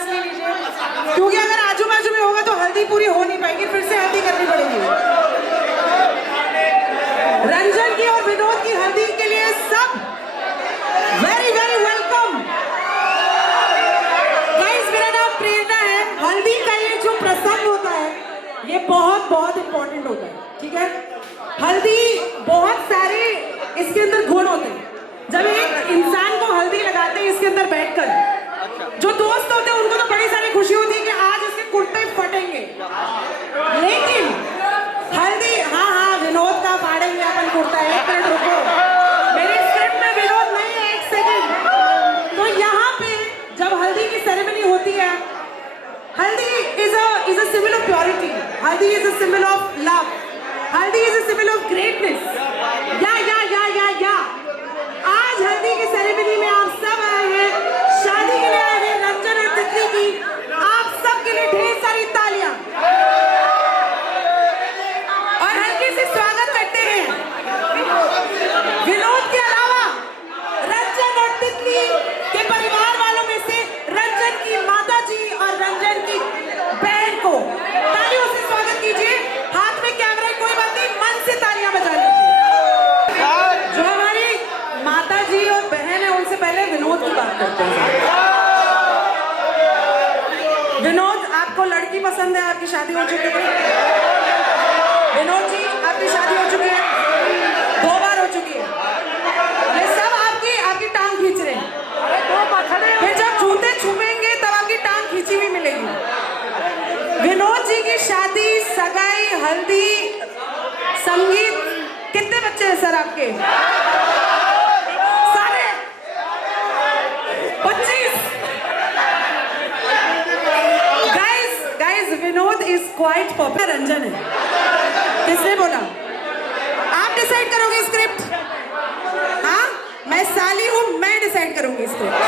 सांस ले लीजिए, क्योंकि अगर आजू बाजू में होगा तो हल्दी पूरी हो नहीं पाएगी, फिर से हल्दी करनी पड़ेगी। रंजन की और विनोद की हल्दी के लिए सब वेरी वेरी वेलकम। गाइस, मेरा नाम प्रेरणा है। हल्दी का ये जो प्रसंग होता है ये बहुत बहुत इंपॉर्टेंट होता है, ठीक है। हल्दी बहुत सारे इसके अंदर गुण होते हैं। जब एक इंसान को हल्दी लगाते हैं इसके अंदर बैठकर, जो दोस्त होते हैं उनको तो बड़ी सारी खुशी होती है कि आज इसके कुर्ते फटेंगे, लेकिन हल्दी, हाँ विनोद का फाड़ेंगे अपन कुर्ता। एक मिनट रुको, मेरे स्क्रिप्ट में विनोद नहीं है, एक सेकंड। तो यहाँ पे जब हल्दी की सेरेमनी होती है, हल्दी is a symbol of purity. हल्दी is a symbol of love. हल्दी is a symbol of greatness. या आज हल्दी की सेरेमनी में आप सब आए हैं, शादी के लिए आए हैं, रंजन और तितली की आप सब के लिए ढेर सारी तालियां और हल्के से स्वागत करते हैं। विनोद के अलावा रंजन और तितली के परिवार वालों में से रंजन की माता जी और रंजन की बहन को तालियों से स्वागत कीजिए। हाथ में कैमरा है, कोई बात नहीं, मन से तालियां बजा लीजिए। जो हमारी माता जी और बहन है उनसे पहले विनोद की बात करते हैं। विनोद, आपको लड़की पसंद है? आपकी शादी हो चुकी है? विनोद जी, आपकी शादी हो चुकी है? 2 बार हो चुकी है। ये सब आपकी टांग खींच रहे हैं, फिर जब जूते छुपेंगे तब आपकी टांग खींची हुई मिलेगी। विनोद जी की शादी, सगाई, हल्दी, संगीत, कितने बच्चे हैं सर आपके? सारे 25। Guys, Vinod is quite popular. Ranjan है, किसने बोला? आप डिसाइड करोगे स्क्रिप्ट? हाँ, मैं साली हूं, मैं डिसाइड करूंगी स्क्रिप्ट।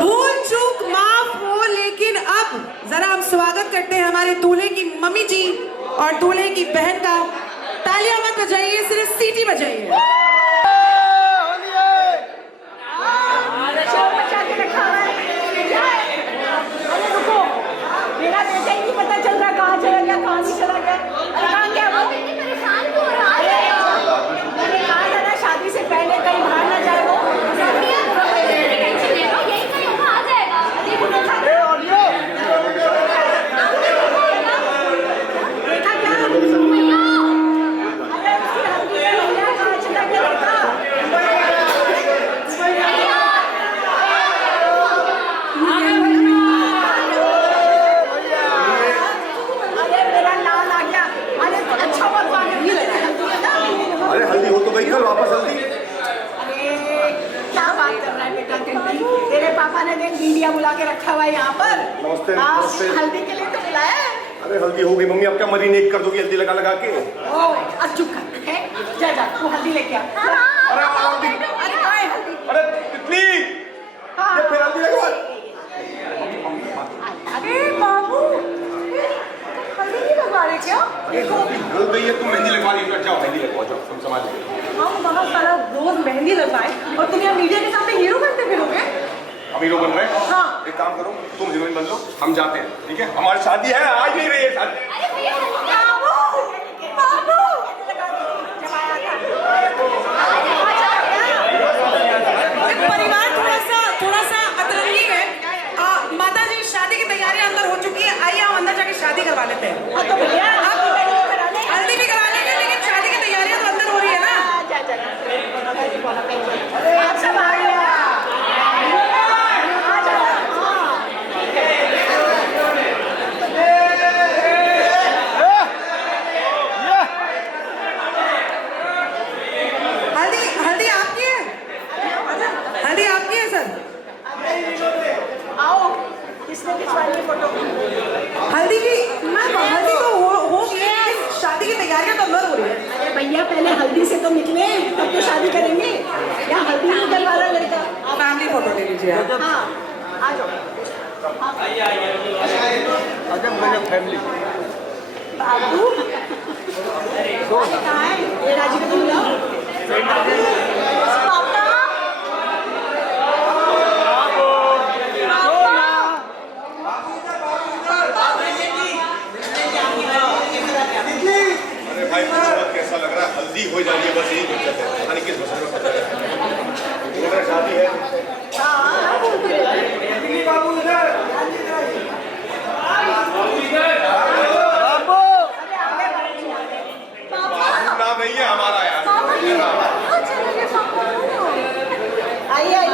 भूल चूक माफ हो, लेकिन अब जरा हम स्वागत करते हैं हमारे दूल्हे की मम्मी जी और दूल्हे की बहन का। तालियां मत बजाइए, सिर्फ सीटी बजाइए। मेरा बेटा ही नहीं पता चल रहा कहाँ चला गया, कहाँ नहीं चला गया। कहाँ गया वो? परेशान क्यों हो रहा है? मैंने कहा था ना शादी से पहले कहीं बाहर ना जाए वो। यही कहीं होगा, आ जाएगा। देखा क्या? भैया, अरे उसकी हल्दी है भैया, कहाँ चला गया बेटा? अरे हल्दी हो तो गई, कल वापस हल्दी। अरे क्या बात कर रहा है बेटा? तेरे पापा ने देख मीडिया बुला के रखा हुआ है यहाँ पर। नमस्ते। हल्दी के लिए तो बुलाया है। अरे हल्दी हो गई मम्मी, अब क्या मरीनेट कर दोगी हल्दी लगा के? ओ, अब चुप कर, है? जा तू हल्दी लेके आ। अरे हल्दी, अरे कहाँ है हल्दी? अरे तितली, ये फिर हल्दी लगवा। अरे बाबू, हल्दी नहीं लगवा रहे क्या? देखो हो गई है, तुम मेहंदी लगवा ली, जाओ मेहंदी लगवाओ, जाओ तुम संभाल लो। हम बहुत सारा रोज मेहंदी लगवाए और तुम यहाँ मीडिया के सामने हीरो बनते फिरोगे? हम हीरो बन रहे हैं? हाँ। एक काम करो, तुम हीरोइन बन लो, हम जाते हैं, ठीक है? हमारी शादी है, आज नहीं रही है शादी। अरे भैया, बाबू, बाबू, परिवार थोड़ा सा अतरंगी है। माता जी, शादी की तैयारियां अंदर हो चुकी है, आइए हम अंदर जाके शादी करवा लेते हैं। हाँ तो भैया, हल्दी भी करा लेंगे, लेकिन शादी की तैयारियां तो अंदर हो रही है ना। आप सब आ गए। हल्दी आपकी है? हल्दी आपकी है सर? आओ, किसने खिंचवाई है फोटो? हल्दी की मैम, हल्दी तो हो गई है, शादी की तैयारियां तो अंदर हो रही है। अरे भैया, पहले हल्दी से तो निकले, तब तो शादी करेंगे। या हल्दी निकल वाला लड़का? फैमिली फोटो ले लीजिए आप। हाँ, आ जाओ। फैमिली बाबू, कहाँ है? ये राजी को बुलाओ। पापा,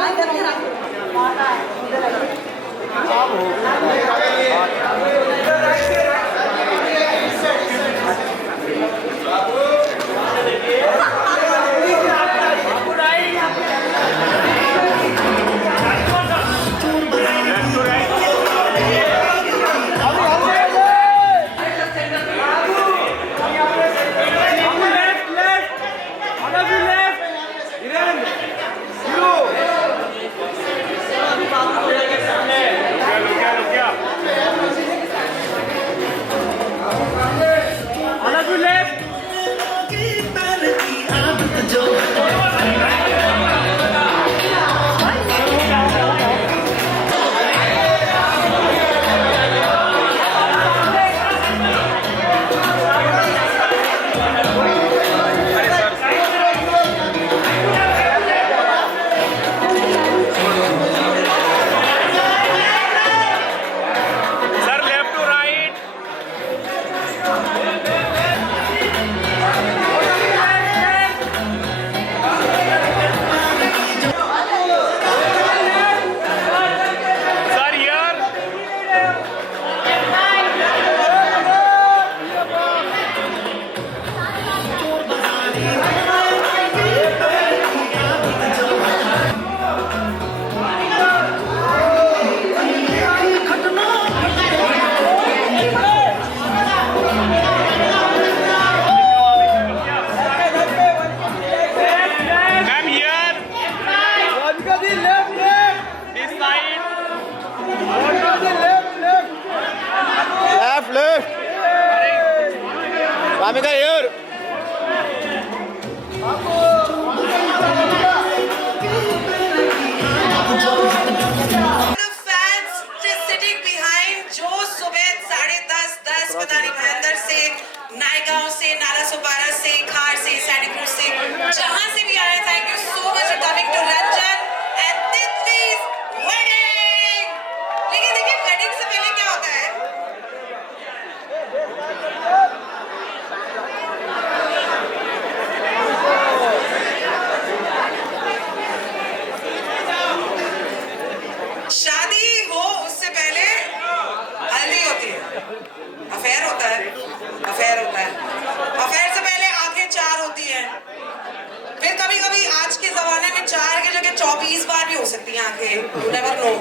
इधर Kamika here. The fans just sitting behind जो सुबह 10:30 पता नहीं भाईंदर से नायगांव से नाला सुपारा से खार से सैनिक से जहां से भी आए thank you so much for coming to Ranjan and Titli's wedding। लेकिन देखिए वेडिंग से पहले क्या होता है शादी हो उससे पहले हल्दी होती है अफेयर होता है अफेयर से पहले आंखें 4 होती हैं फिर कभी कभी आज के जमाने में 4 की जगह 24 बार भी हो सकती हैं आंखें यू नेवर नो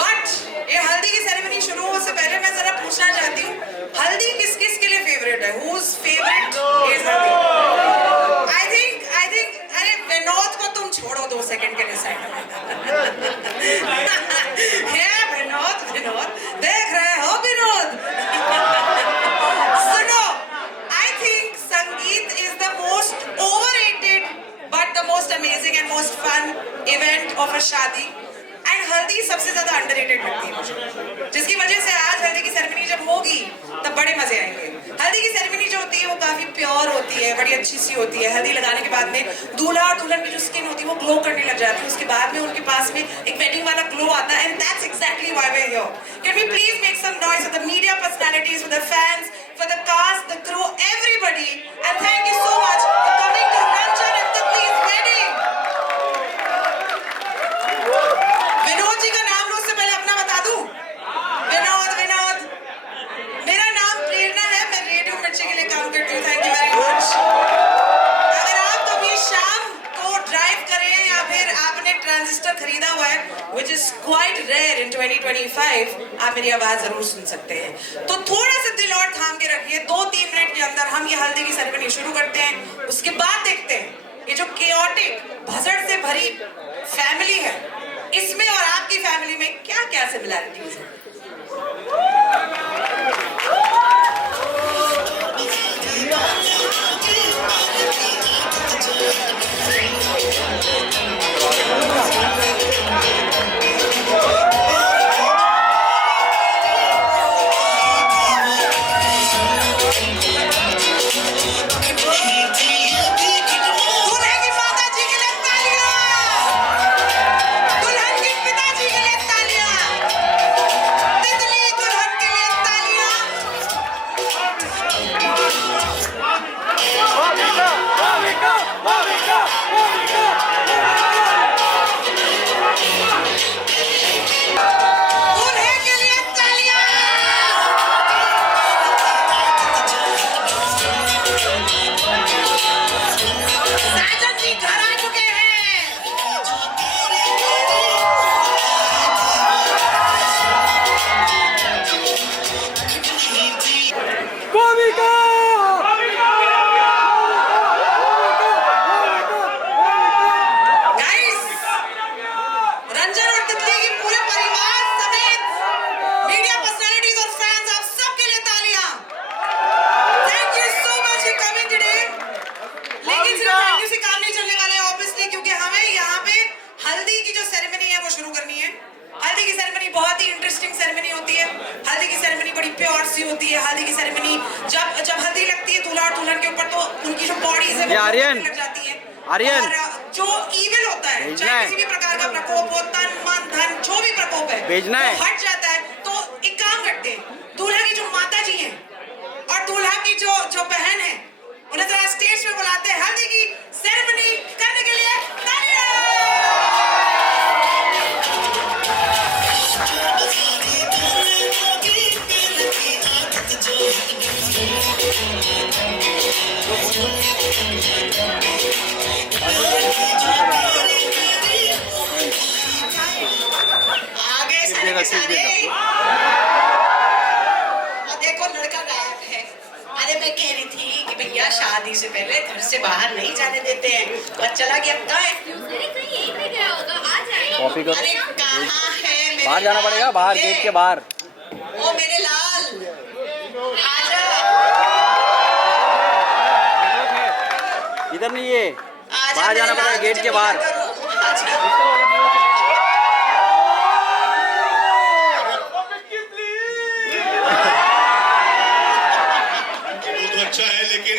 बट ये हल्दी की सेरेमनी शुरू होने से पहले मैं जरा पूछना चाहती हूँ हल्दी किस किस के लिए फेवरेट है whose favorite is हल्दी आई थिंक अरे विनोद को तुम छोड़ो 2 सेकंड के लिए साइड विनोद देख रहे हो विनोद सुनो I think sangeet is the most overrated but the most amazing and most fun event of a shaadi and हल्दी सबसे ज्यादा अंडररेटेड लगती है मुझे जिसकी वजह से आज हल्दी की सेरेमनी जब होगी तब बड़े मजे आएंगे हल्दी की सेरेमनी जो होती है वो काफी प्योर होती है बड़ी अच्छी सी होती है हल्दी लगाने के बाद में दूल्हा और दुल्हन की जो स्किन होती है वो ग्लो करने लग जाती है उसके बाद में उनके पास में एक वेडिंग वाला ग्लो आता है and that's exactly why we are here can we please make some noise for the media personalities for the fans for the cast the crew everybody and thank you so much for coming to Ranjan and Titli's wedding। Vinod ji का नाम लो उससे पहले अपना बता दूं विनोद मेरा नाम प्रेरणा है मैं रेडियो मिर्ची के लिए काम करती हूँ थैंक यू वेरी मच अगर आप कभी शाम को ड्राइव करें या फिर आपने ट्रांजिस्टर खरीदा हुआ है which is quite rare in 2025 आप मेरी आवाज जरूर सुन सकते हैं तो थोड़ा सा दिल और थाम के रखिए 2-3 मिनट के अंदर हम ये हल्दी की सेरेमनी शुरू करते हैं उसके बाद देखते हैं ये जो केओटिक भसड़ से भरी फैमिली है इसमें और आपकी फैमिली में क्या क्या सिमिलैरिटीज है दुल्हन के पिताजी के लिए तालियां तितली दुल्हन सी होती है हल्दी की सेरेमनी। जब जब हल्दी लगती है दूल्हा और दुल्हन के ऊपर तो उनकी जो बॉडीज है ये वो आर्यन। लग जाती है। आर्यन। और जो ईविल होता है, भेजना चाहे है। किसी भी प्रकार का प्रकोप हो, तन मन धन जो भी प्रकोप है, भेजना है। वो हट जाता है। तो एक काम करते हैं, दूल्हा की जो माता जी हैं और दूल्हा की जो बहन है, उन्हें जरा स्टेज पे बुलाते हैं हल्दी की सेरेमनी करने के लिए। तालियां! आगे सारे के सारे। और देखो लड़का गायब है। अरे मैं कह रही थी कि भैया शादी से पहले घर से बाहर नहीं जाने देते हैं। और चला गया कहाँ है? यहीं पे गया होगा, आ जाएगा। कॉफी करो। अरे कहाँ है मेरे बाहर जाना लाल? पड़ेगा, बाहर ले। गेट के बाहर। ओ मेरे लाल, आजा इधर नहीं है, आजा बाहर जाना मेरे पड़ेगा लाल, गेट तुझे के बाहर। मिला करूं। आजा। वो तो अच्छा है, लेकिन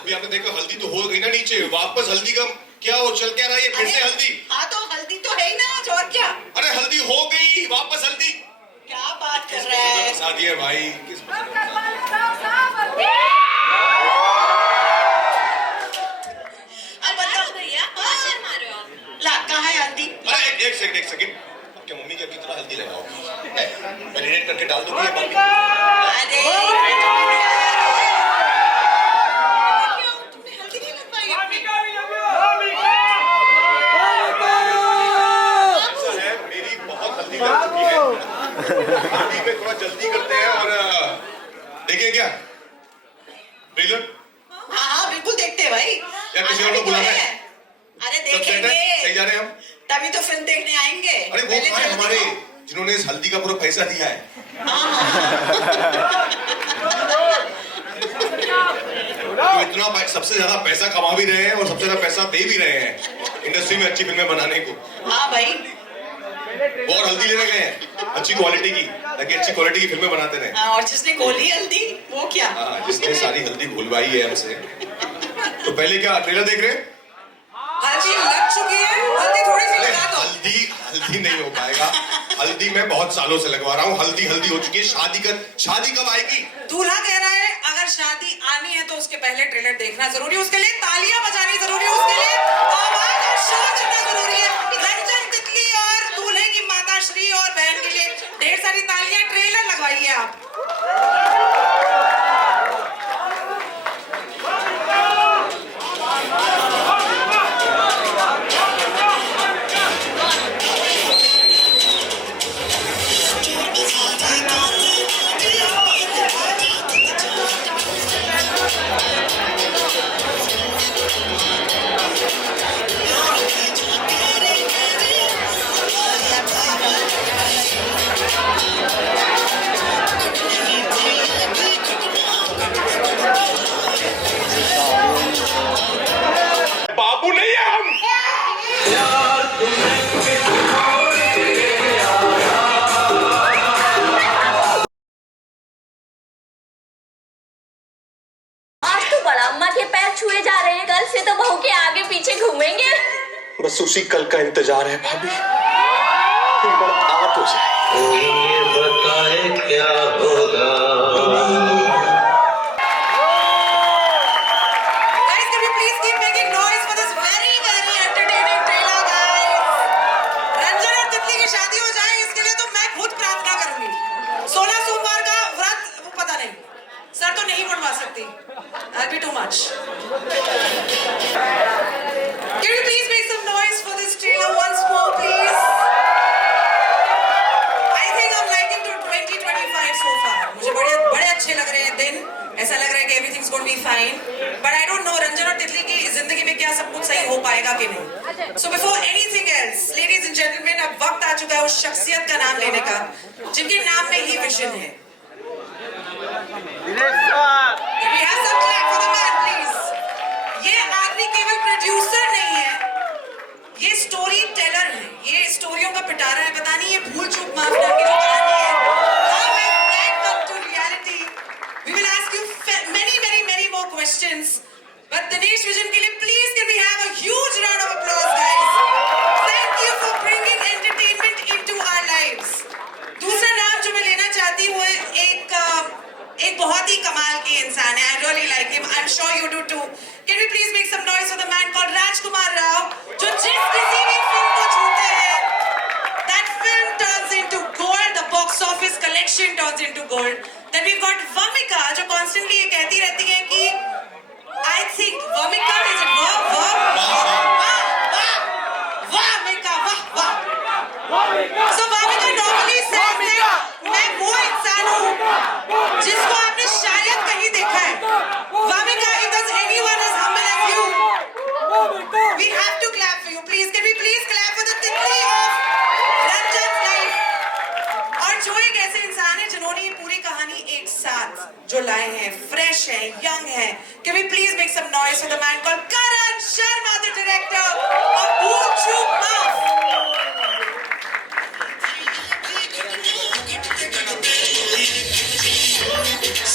अभी आपने देखा हल्दी तो हो गई ना नीचे, वापस हल्दी का क्या हो चल क्या रहा है, फिर से हल्दी। हाँ तो हल्दी तो है ही ना आज, और क्या? अरे हल्दी हो गई, वापस हल्दी। क्या बात कर रहा है? फंसा दिया भाई। अब बताओ भैया, हाँ? ला कहाँ है हल्दी? अरे एक सेकंड क्या मम्मी की अभी तरह हल्दी लगाओगी? मैरिनेट करके डाल दूंगी ये बाकी। अरे क्यों तुमने हल्दी नहीं लगवाई अपनी? ऐसा है, मेरी बहुत हल्दी लग चुकी है। हल्दी में थोड़ा जल्दी करते हैं और देखिए क्या ट्रेलर हाँ हाँ बिल्कुल देखते हैं भाई। या किसी और को आजादी बुलाना तो है? अरे सब सेट है? सही जा देखेंगे, रहे हैं हम? तभी तो फिल्म देखने आएंगे। अरे वो पहले कहाँ है जल्दी हमारे तो- जिन्होंने इस हल्दी का पूरा पैसा दिया है? तो इतना सबसे ज्यादा पैसा कमा भी रहे हैं और सबसे ज्यादा पैसा दे भी रहे हैं इंडस्ट्री में अच्छी फिल्में बनाने को। हाँ भाई, वो और हल्दी लेने गए हैं अच्छी क्वालिटी की, ताकि अच्छी क्वालिटी की फिल्में बनाते रहे। हाँ, और जिसने गोली हल्दी वो क्या? हाँ, जिसने सारी हल्दी घुलवाई है हमसे। तो पहले क्या ट्रेलर देख रहे हैं? हल्दी लग चुकी है, हल्दी थोड़ी सी अरे लगा दो। हल्दी नहीं हो पाएगा। हल्दी मैं बहुत सालों से लगवा रहा हूँ, हल्दी हो चुकी है। शादी कब आएगी? दूल्हा कह रहा है अगर शादी आनी है तो उसके पहले ट्रेलर देखना जरूरी है, उसके लिए तालियां बजानी जरूरी है, उसके लिए आवाज और शोर करना जरूरी है। रंजन तितली और दूल्हे की माता श्री और बहन के लिए ढेर सारी तालियां। ट्रेलर लगवाइए आप। बाबू नहीं है हम। आज तो बड़ा अम्मा के पैर छुए जा रहे हैं, कल से तो बहू के आगे पीछे घूमेंगे। बस उसी कल का इंतजार है भाभी, तुम बड़ा आट हो जाए। ये बताए क्या होगा। Guys, can you please keep making noise for this very, very entertaining trailer, guys? Ranjan और तितली की शादी हो जाए इसके लिए तो मैं खुद प्रार्थना करूंगी। 16 सोमवार का व्रत वो पता नहीं, सर तो नहीं बनवा सकती। That'll be too much. Can you please make some noise for this trailer once more, please? I think I'm liking to 2025 so far. मुझे बड़े अच्छे लग रहे हैं दिन। ऐसा लग रहा है कि everything's going to be fine. But I don't know Ranjan और तितली की जिंदगी में क्या सब कुछ सही हो पाएगा कि नहीं। So before anything else, ladies and gentlemen, अब वक्त आ चुका है उस शख्सियत का नाम लेने का जिनके नाम में ही विजन है। Can we have some clap for the man, please? ये आदमी केवल प्रोड्यूसर नहीं है, ये स्टोरी टेलर है, ये स्टोरियों का पिटारा है। पता नहीं ये भूल चूक माफ करके जो कहानी है, how has that come to reality? हैं. Can we please make some noise for the man called Karan Sharma, the director of Bhool Chook Maaf.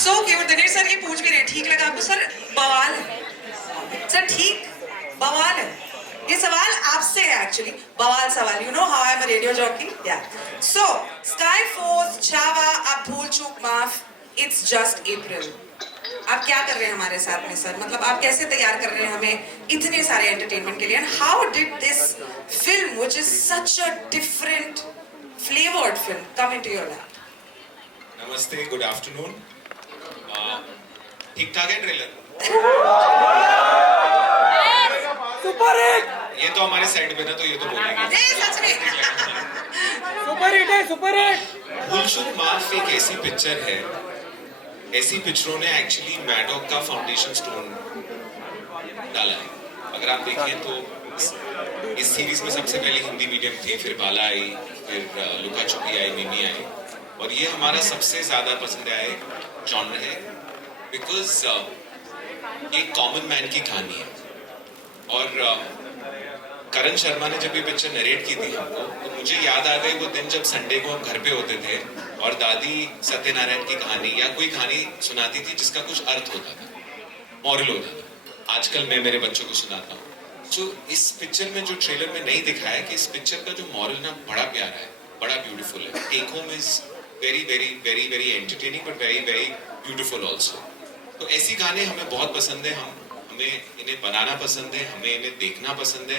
So cute. Dinesh sir ये पूछ भी रहे ठीक लगा आपको सर? बवाल है सर, ठीक बवाल है. ये सवाल आपसे है एक्चुअली, बवाल सवाल. You know how I am a radio jockey. या सो स्काई फोर्स, छावा, अब भूल चूक माफ, इट्स जस्ट अप्रैल. आप क्या कर रहे हैं हमारे साथ में सर? मतलब आप कैसे तैयार कर रहे हैं हमें इतने सारे एंटरटेनमेंट के लिए? And how did this film which is such a different flavoured film come into your lap? नमस्ते, गुड आफ्टरनून. ठीक ठाक है ट्रेलर? Super hit. ये तो हमारे साइड पे ना, तो ये तो बोलेंगे. सच में सुपर हिट है, सुपर हिट. भूल चूक माफ एक ऐसी पिक्चर है, ऐसी पिक्चरों ने एक्चुअली मैडॉक का फाउंडेशन स्टोन डाला है. अगर आप देखें तो इस सीरीज में सबसे पहले हिंदी मीडियम थी, फिर बाला आई, फिर लुका छुपी आई, मिमी आई, और ये हमारा सबसे ज्यादा पसंद आया जॉनर है बिकॉज ये कॉमन मैन की कहानी है. और करण शर्मा ने जब ये पिक्चर नरेट की थी हमको, तो मुझे याद आ गई वो दिन जब संडे को हम घर पे होते थे और दादी सत्यनारायण की कहानी या कोई कहानी सुनाती थी जिसका कुछ अर्थ होता था, मॉरल होता था. आजकल मैं मेरे बच्चों को सुनाता हूँ. तो इस पिक्चर में जो ट्रेलर में नहीं दिखाया कि इस पिक्चर का जो मॉरल ना बड़ा प्यारा है, बड़ा ब्यूटीफुल है. Take home is very very very very entertaining but very very beautiful also. तो ऐसी गाने हमें बहुत पसंद है, हमें इन्हें बनाना पसंद है, हमें इन्हें देखना पसंद है.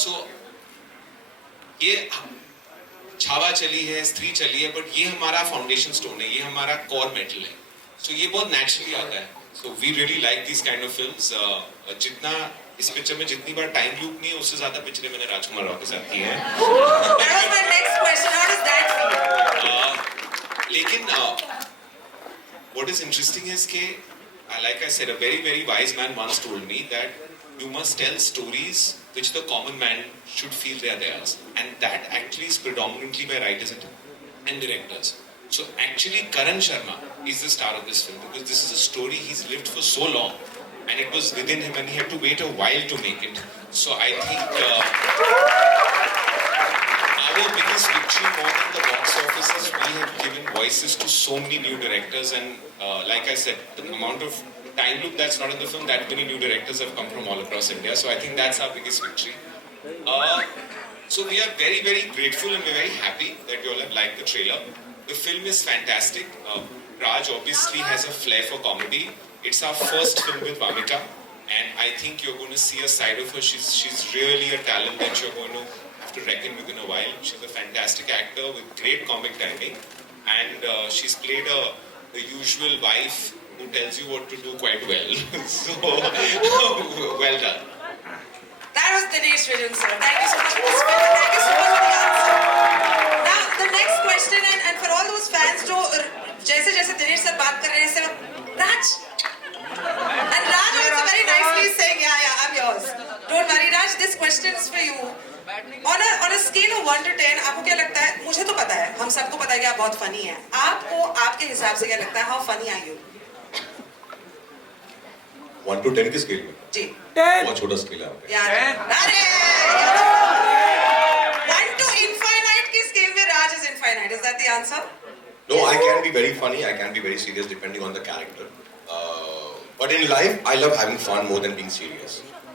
सो ये छावा चली है, स्त्री चली है, बट ये हमारा फाउंडेशन स्टोन है, ये हमारा कोर मेटल है. सो ये बहुत नेचुरली आता है. So we really like this kind of films. जितना इस पिक्चर में जितनी बार टाइम लूप नहीं है, उससे ज्यादा पिक्चरें मैंने राजकुमार राव के साथ की हैं. That was my next question. How does that feel? लेकिन what is interesting is कि like I said, a very very wise man once told me that you must tell stories which the common man should feel they are theirs, and that actually is predominantly by writers and directors. So actually Karan Sharma is the star of this film because this is a story he's lived for so long and it was within him and he had to wait a while to make it. So I think our biggest victory more than the box office is we have given voices to so many new directors, and like I said, the amount of time loop that's not in the film, that many new directors have come from all across India. So I think that's our biggest victory. So we are very very grateful and we're very happy that you all have liked the trailer. The film is fantastic. Raj obviously has a flair for comedy. It's our first film with Vamika, and I think you're going to see a side of her. She's really a talent that you're going to have to reckon with in a while. She's a fantastic actor with great comic timing, and she's played the usual wife who tells you what to do quite well. So well done. That was Dinesh Vijan sir. Thank you so much for this film. Thank you so much for the answer. Now the next question, and for all those fans जो जैसे जैसे Dinesh sir बात कर रहे हैं, Raj, and Raj also very nicely saying, yeah, I'm yours. Don't worry, Raj. This question is for you. On a scale of 1 to 10, आपको क्या लगता है? मुझे तो पता है, हम सबको पता है कि आप बहुत फनी हैं. आपको आपके हिसाब से क्या लगता है? How funny are you? 1 to 10 के स्केल में जी. बहुत छोटा स्केल है आपका. यार, अरे 1 to infinite की scale में Raj is infinite. Is that the answer? No, I can be very funny. I can be very serious depending on the character. But in life, I love having fun more than being serious.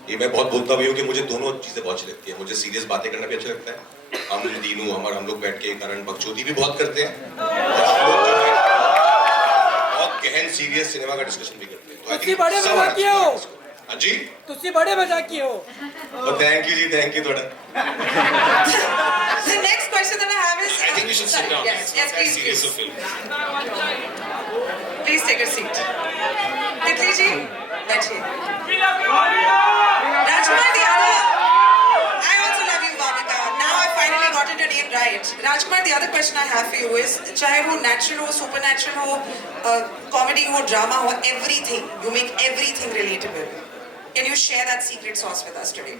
ये मैं बहुत बोलता भी हूँ कि मुझे दोनों चीजें बहुत अच्छी लगती है. मुझे सीरियस बातें करना भी अच्छा लगता है. हम लोग बैठ के कारण बकचोदी भी बहुत करते हैं. बहुत गहन सीरियस सिनेमा का डिस्कशन भी करते हैं. तो तुसी बड़े मजाकी हो. हाँ जी. तुसी बड़े मजाकी हो. Thank you ji, thank you थोड़ा. The next question that I have is. I think we should sit down. Yes, please. Serious of film. Please take a seat. Titli ji, बैठिए. Rajkumar, the other. I also love you, Vamika. Now I finally got your name right. Rajkumar, the other question I have for you is, चाहे वो natural हो, supernatural हो, comedy हो, drama हो, everything. You make everything relatable. Can you share that secret sauce with us today?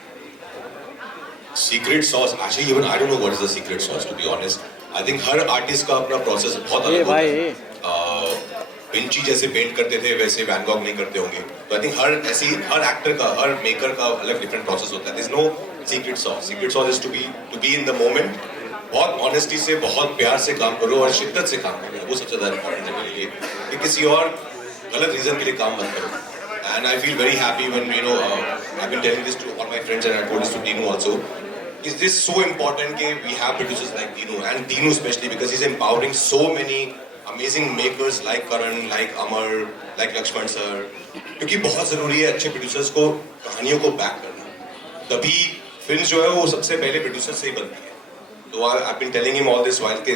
Secret sauce, actually even I don't know what is the secret sauce, to be honest. I think her artist का अपना process बहुत अलग होता है. Vinci जैसे paint करते थे वैसे वैन गॉग नहीं करते होंगे। तो आई थिंक हर एक्टर का, हर मेकर का अलग डिफरेंट प्रोसेस होता है। There is no secret sauce. Secret sauce is to be in the moment. बहुत ऑनेस्टी से, बहुत प्यार से काम करो और शिद्दत से काम करो। वो सबसे ज्यादा इंपॉर्टेंट है मेरे लिए कि किसी और गलत रीजन के लिए काम मत करो। And I feel very happy when you know I been telling this to all my friends and I told this to Dinu also. Is this so important that we have producers like Dinu, and Dinu especially because he's empowering so many amazing makers like Karan, like Amar, like Lakshman sir. क्योंकि बहुत जरूरी है अच्छे producers को कहानियों को back करना। तभी फिल्म जो है वो सबसे पहले प्रोड्यूसर से ही बनती है। So I've been telling him all this while that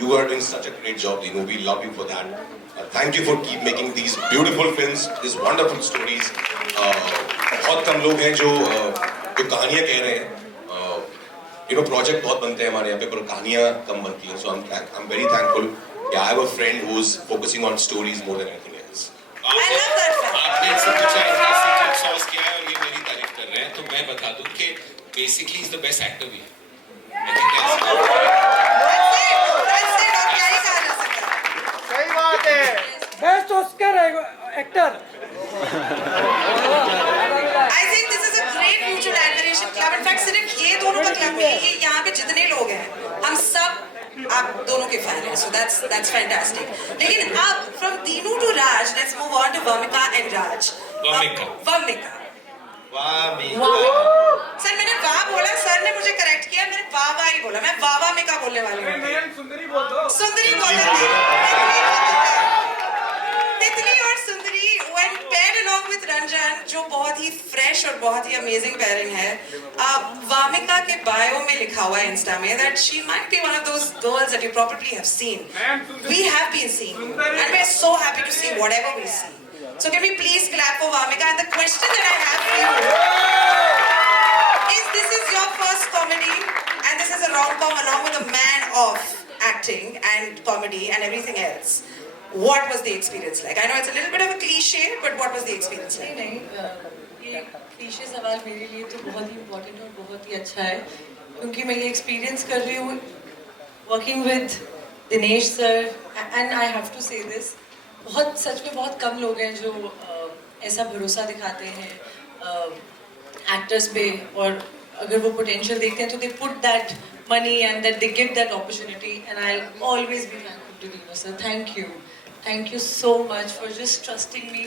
you are doing such a great job, Dinu. We love you for that. Thank you for keep making these beautiful films, these wonderful stories. बहुत कम लोग हैं जो कहानियाँ कह रहे हैं। Project बहुत बनते हैं हमारे यहाँ पे पर कहानियाँ कम बनती हैं। So I'm very thankful. Yeah, I have a friend who's focusing on stories more than anything else. आपने इससे पूछा इनका सीक्रेट सॉस क्या है और ये मेरी तारीफ कर रहे हैं, तो मैं बता दूं कि basically is the best actor भी है। I think सही बात है। Best Oscar actor. I think this is a great mutual admiration club. In fact, सिर्फ ये दोनों का क्लब नहीं, ये यहाँ पे जितने लोग हैं, हम सब आप दोनों के फैन हैं. So that's fantastic. लेकिन अब from Dinu to Raj, let's move on to Vamika and Raj. Vamika. Sir मैंने वाह बोला, सर ने मुझे करेक्ट किया, मैंने वाह ही बोला, मैं वाह में का बोलने वाली हूँ. सुंदरी बोल दो। सुंदरी बोल तितली और सुंदरी when paired along with Ranjan, जो बहुत ही फ्रेश और बहुत ही अमेजिंग पेयरिंग है. वामिका के बायो में लिखा हुआ है इंस्टा में that she might be one of those girls that you probably have seen. We have been seeing, and we're so happy to see whatever we see. So can we please clap for Vamika? And the question that I have for you is, this is your first comedy, and this is a rom-com along with a man of acting and comedy and everything else. What was the experience like? I know it's a little bit of a cliche, but what was the experience like? नहीं, ये cliché सवाल मेरे लिए तो बहुत ही important और बहुत ही अच्छा है, क्योंकि मैं ये एक्सपीरियंस कर रही हूँ working with Dinesh sir, and I have to say this, बहुत सच में बहुत कम लोग हैं जो ऐसा भरोसा दिखाते हैं एक्टर्स पे, और अगर वो पोटेंशियल देखते हैं तो they put that money and that they give that opportunity, and I always be thankful to Dinu sir. Thank you so much for just trusting me.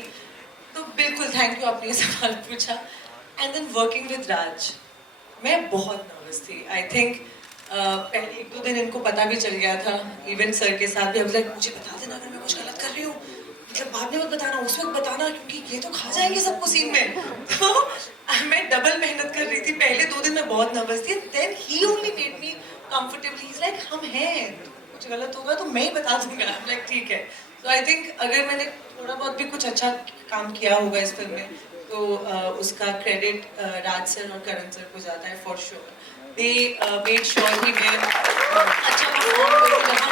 तो बिल्कुल थैंक यू, आपने ये सवाल पूछा. And then working with Raj, मैं बहुत nervous थी. I think पहले 1-2 दिन इनको पता भी चल गया था, इवन सर के साथ भी. अब लाइक मुझे बता देना अगर मैं कुछ गलत कर रही हूँ, मतलब बाद में मत बताना, उस वक्त बताना, क्योंकि ये तो खा जाएंगे सबको सीन में. तो मैं डबल मेहनत कर रही थी. पहले 2 दिन मैं बहुत नर्वस थी. Then he only made me comfortable. He is like हम हैं, कुछ गलत होगा तो मैं ही बता दूंगा. लाइक ठीक है. तो आई थिंक अगर मैंने थोड़ा बहुत भी कुछ अच्छा काम किया होगा इस फिल्म में, तो उसका क्रेडिट राज सर और करण सर को जाता है for sure. They made sure कि मैं अच्छा परफॉर्म करूँ. जहाँ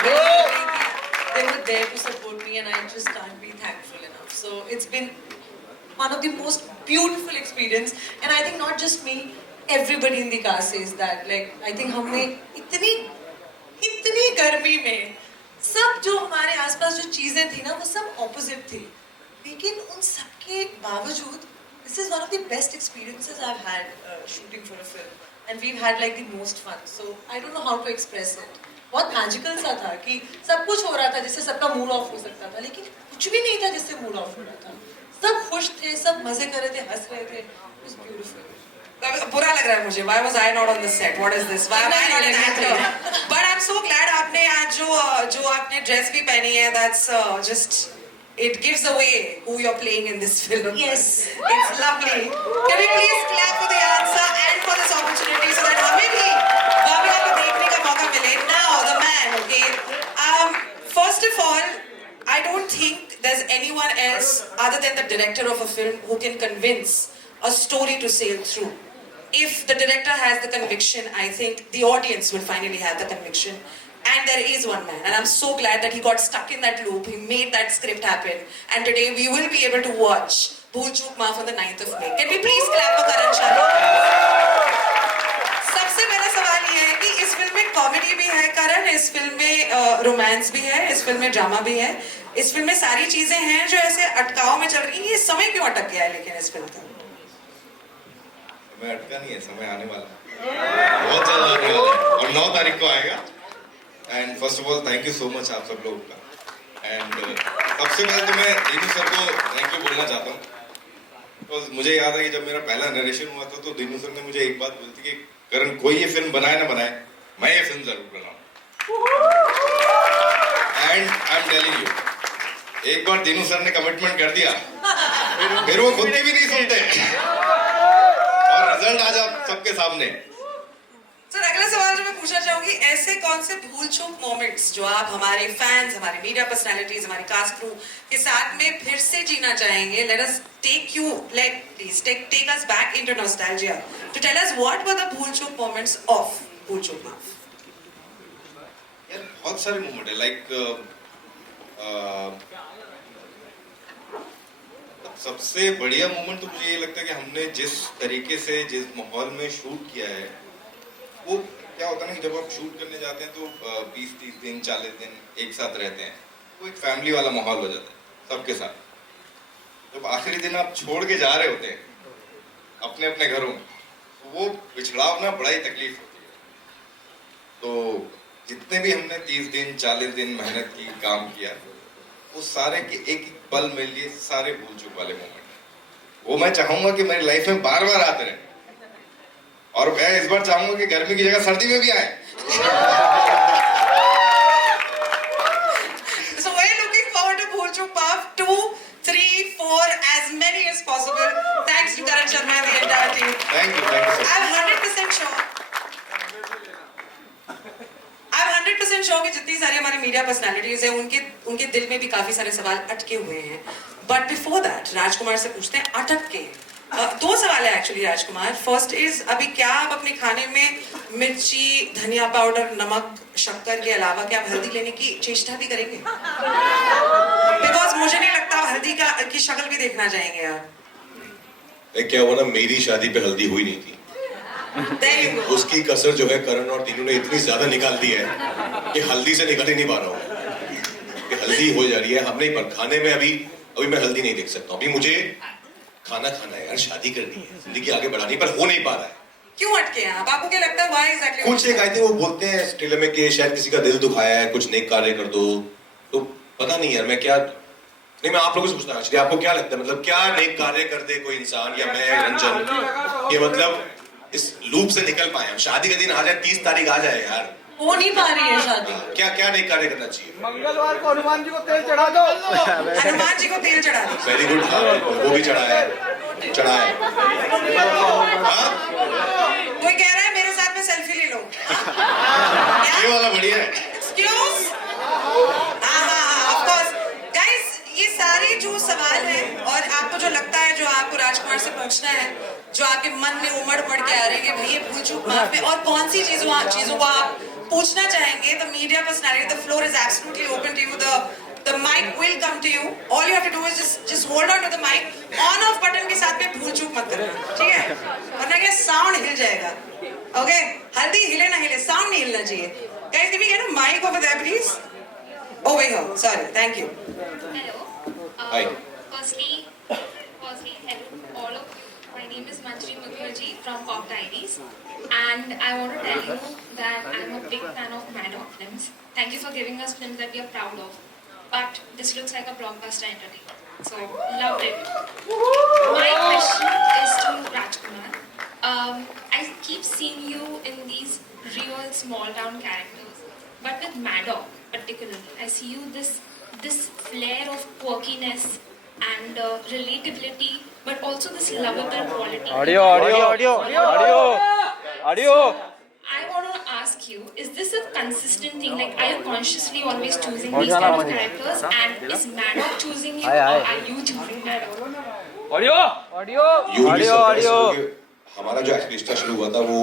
they were there to support me, and I just can't be thankful enough. So it's been one of the most beautiful experience, and I think not just me, everybody in the cast says that. Like I think हमने इतनी गर्मी में सब जो हमारे आसपास जो चीजें थी ना, वो सब ऑपोजिट थी, लेकिन उन सब के बावजूद this is one of the best experiences I've had shooting for a film, and we've had like the most fun. So I don't know how to express it. बहुत मैजिकल सा था कि सब कुछ हो रहा था जिससे सबका मूड ऑफ हो सकता था, लेकिन कुछ भी नहीं था जिससे मूड ऑफ हो रहा था. सब खुश थे, सब मजे कर रहे थे, हंस रहे थे. It was beautiful. बुरा लग रहा है मुझे. Why was I not on the set? What is this? Why am I not an actor? But I'm so glad आपने आज जो आपने ड्रेस भी पहनी है, that's just it gives away who you're playing in this film. Yes, it's lovely. Can we please clap for the answer and for this opportunity so that हमें भी वामिका को देखने का मौका मिले. Now the man, okay. First of all, I don't think there's anyone else other than the director of a film who can convince a story to sail through. If the director has the conviction, I think the audience will finally have the conviction. And there is one man, and I'm so glad that he got stuck in that loop. He made that script happen, and today we will be able to watch Bhool Chook Maaf on the 9th of May. Can we please clap for Karan Sharma? सबसे पहला सवाल ये है कि इस film में comedy भी है करण, इस फिल्म में रोमांस भी है, इस फिल्म में ड्रामा भी है. इस फिल्म में सारी चीजें हैं जो ऐसे अटकाव में चल रही हैं, ये समय क्यों अटक गया है लेकिन इस फिल्म का? समय अटका नहीं है, समय आने वाला है, बहुत जल्द आने वाला है और 9 तारीख को आएगा। And first of all thank you so much आप सब लोगों का। एंड सबसे पहले तो मैं दीनू सर को थैंक यू बोलना चाहता हूँ, बिकॉज मुझे याद है कि जब मेरा पहला नरेशन हुआ था तो दीनू सर ने मुझे एक बात बोली थी कि करण कोई ये फिल्म बनाए ना बनाए, मैं ये फिल्म जरूर बनाऊँ। And I am telling you, एक बार दीनू सर ने कमिटमेंट कर दिया फिर वो खुद की भी नहीं सुनते और रिजल्ट आज आप सबके सामने। सर अगला सवाल जो मैं पूछना चाहूंगी, ऐसे कौन से भूल चूक मोमेंट्स जो आप हमारे फैंस, हमारे मीडिया पर्सनालिटीज, हमारी कास्ट क्रू के साथ में फिर से जीना चाहेंगे? Let us please take us back into nostalgia to tell us what were the Bhool Chuk moments of भूल चूक माफ। यार बहुत सारे मोमेंट है, लाइक सबसे बढ़िया मोमेंट तो मुझे ये लगता है कि हमने जिस तरीके से जिस माहौल में शूट किया है, वो क्या होता है ना कि जब आप शूट करने जाते हैं तो 20-30 दिन 40 दिन एक साथ रहते हैं, वो एक फैमिली वाला माहौल हो जाता है सबके साथ। जब आखिरी दिन आप छोड़ के जा रहे होते हैं अपने अपने घरों में, तो वो बिछड़ाव ना बड़ा ही तकलीफ होती है। तो जितने भी हमने 30 दिन 40 दिन मेहनत की, काम किया, वो सारे के एक एक पल मेरे लिए सारे भूल चूक वाले मोमेंट, वो मैं चाहूंगा कि मेरी लाइफ में बार बार आते रहे। और मैं इस बार चाहूंगा कि गर्मी की जगह सर्दी में भी आए। So we're looking forward to Bhool Chuk Maaf 2, 3, 4, as many as possible. Thanks to Karan Sharma and the entire team. Thank you so much. I'm 100% sure. I'm 100% sure कि जितनी सारी हमारी मीडिया पर्सनालिटीज हैं उनके दिल में भी काफी सारे सवाल अटके हुए हैं। बट बिफोर दैट राजकुमार से पूछते हैं अटक के। 2 सवाल है एक्चुअली राजकुमार। फर्स्ट इज, अभी क्या आप अपने खाने में मिर्ची, धनिया पाउडर, नमक, शक्कर के अलावा क्या आप हल्दी लेने की चेष्टा भी करेंगे? बिकॉज मुझे नहीं लगता हल्दी की शक्ल भी देखना चाहेंगे आप। क्या हुआ ना, मेरी शादी पे हल्दी हुई नहीं थी, उसकी कसर जो है करण और तीनों ने इतनी ज्यादा निकाल दी है कि हल्दी से निकल ही नहीं पा रहा हूँ कि हल्दी हो जा रही है। हमने पर खाने में अभी मैं हल्दी नहीं देख सकता हूँ। अभी मुझे खाना खाना है यार, शादी करनी है, जिंदगी आगे बढ़ानी, पर हो नहीं पा रहा है। क्यों अटके हैं आप? आपको क्या लगता है व्हाई एग्जैक्टली? कुछ एक आई थिंक वो बोलते हैं ट्रेलर में कि शायद किसी का दिल दुखाया है, कुछ नेक कार्य कर दो, तो पता नहीं यार मैं क्या, नहीं मैं आप लोगों से पूछना है आपको क्या लगता है, मतलब क्या नेक कार्य कर दे कोई इंसान या मैं रंजन, ये मतलब इस लूप से निकल पाए हम? शादी का दिन आ जाए, 30 तारीख आ जाए यार, हो नहीं पा रही है शादी। क्या क्या नेक कार्य करना चाहिए? मंगलवार को हनुमान जी को तेल चढ़ा दो। हनुमान जी को तेल चढ़ा दो। वेरी गुड, वो भी चढ़ाया है। हाँ? कोई कह रहा है मेरे साथ में सेल्फी ले लो। ये वाला बढ़िया है। Excuse? हाँ, of course. Guys, ये सारे जो सवाल हैं और आपको जो लगता है, जो आपको राजकुमार से पूछना है, जो आपके मन में उमड़ पड़ के आ रहे हैं कि भाई ये भूल चूक माफ में और कौन सी चीजों को आप पूछना चाहेंगे, the media personality, the floor is absolutely open to you. The mic will come to you. All you have to do is just hold on to the mic. On off button के साथ में भूल चूक मत करना, ठीक है? वरना क्या साउंड हिल जाएगा। ओके, हल्दी हिले ना हिले, साउंड नहीं हिलना चाहिए। Guys, can we get a mic over there, please? Over here. Sorry. Thank you. Hello. Hi. Firstly, hello all of you. My name is Manjri Mukherjee from Pop Diaries, and I want to tell you that I'm a big fan of Maddox films. Thank you for giving us films that we are proud of. But this looks like a blockbuster entertainment. So, loved it. My question is to Rajkumar. I keep seeing you in these real small town characters, but with Maddox particularly, I see you this flair of quirkiness and relatability, but also this lovable quality. Audio. I want to ask you, is this a consistent thing? Like, are you consciously always choosing these kind of characters? And is Maddox choosing you, or are you choosing Maddox? Audio. You will be surprised क्योंकि हमारा जो रिश्ता शुरू हुआ था वो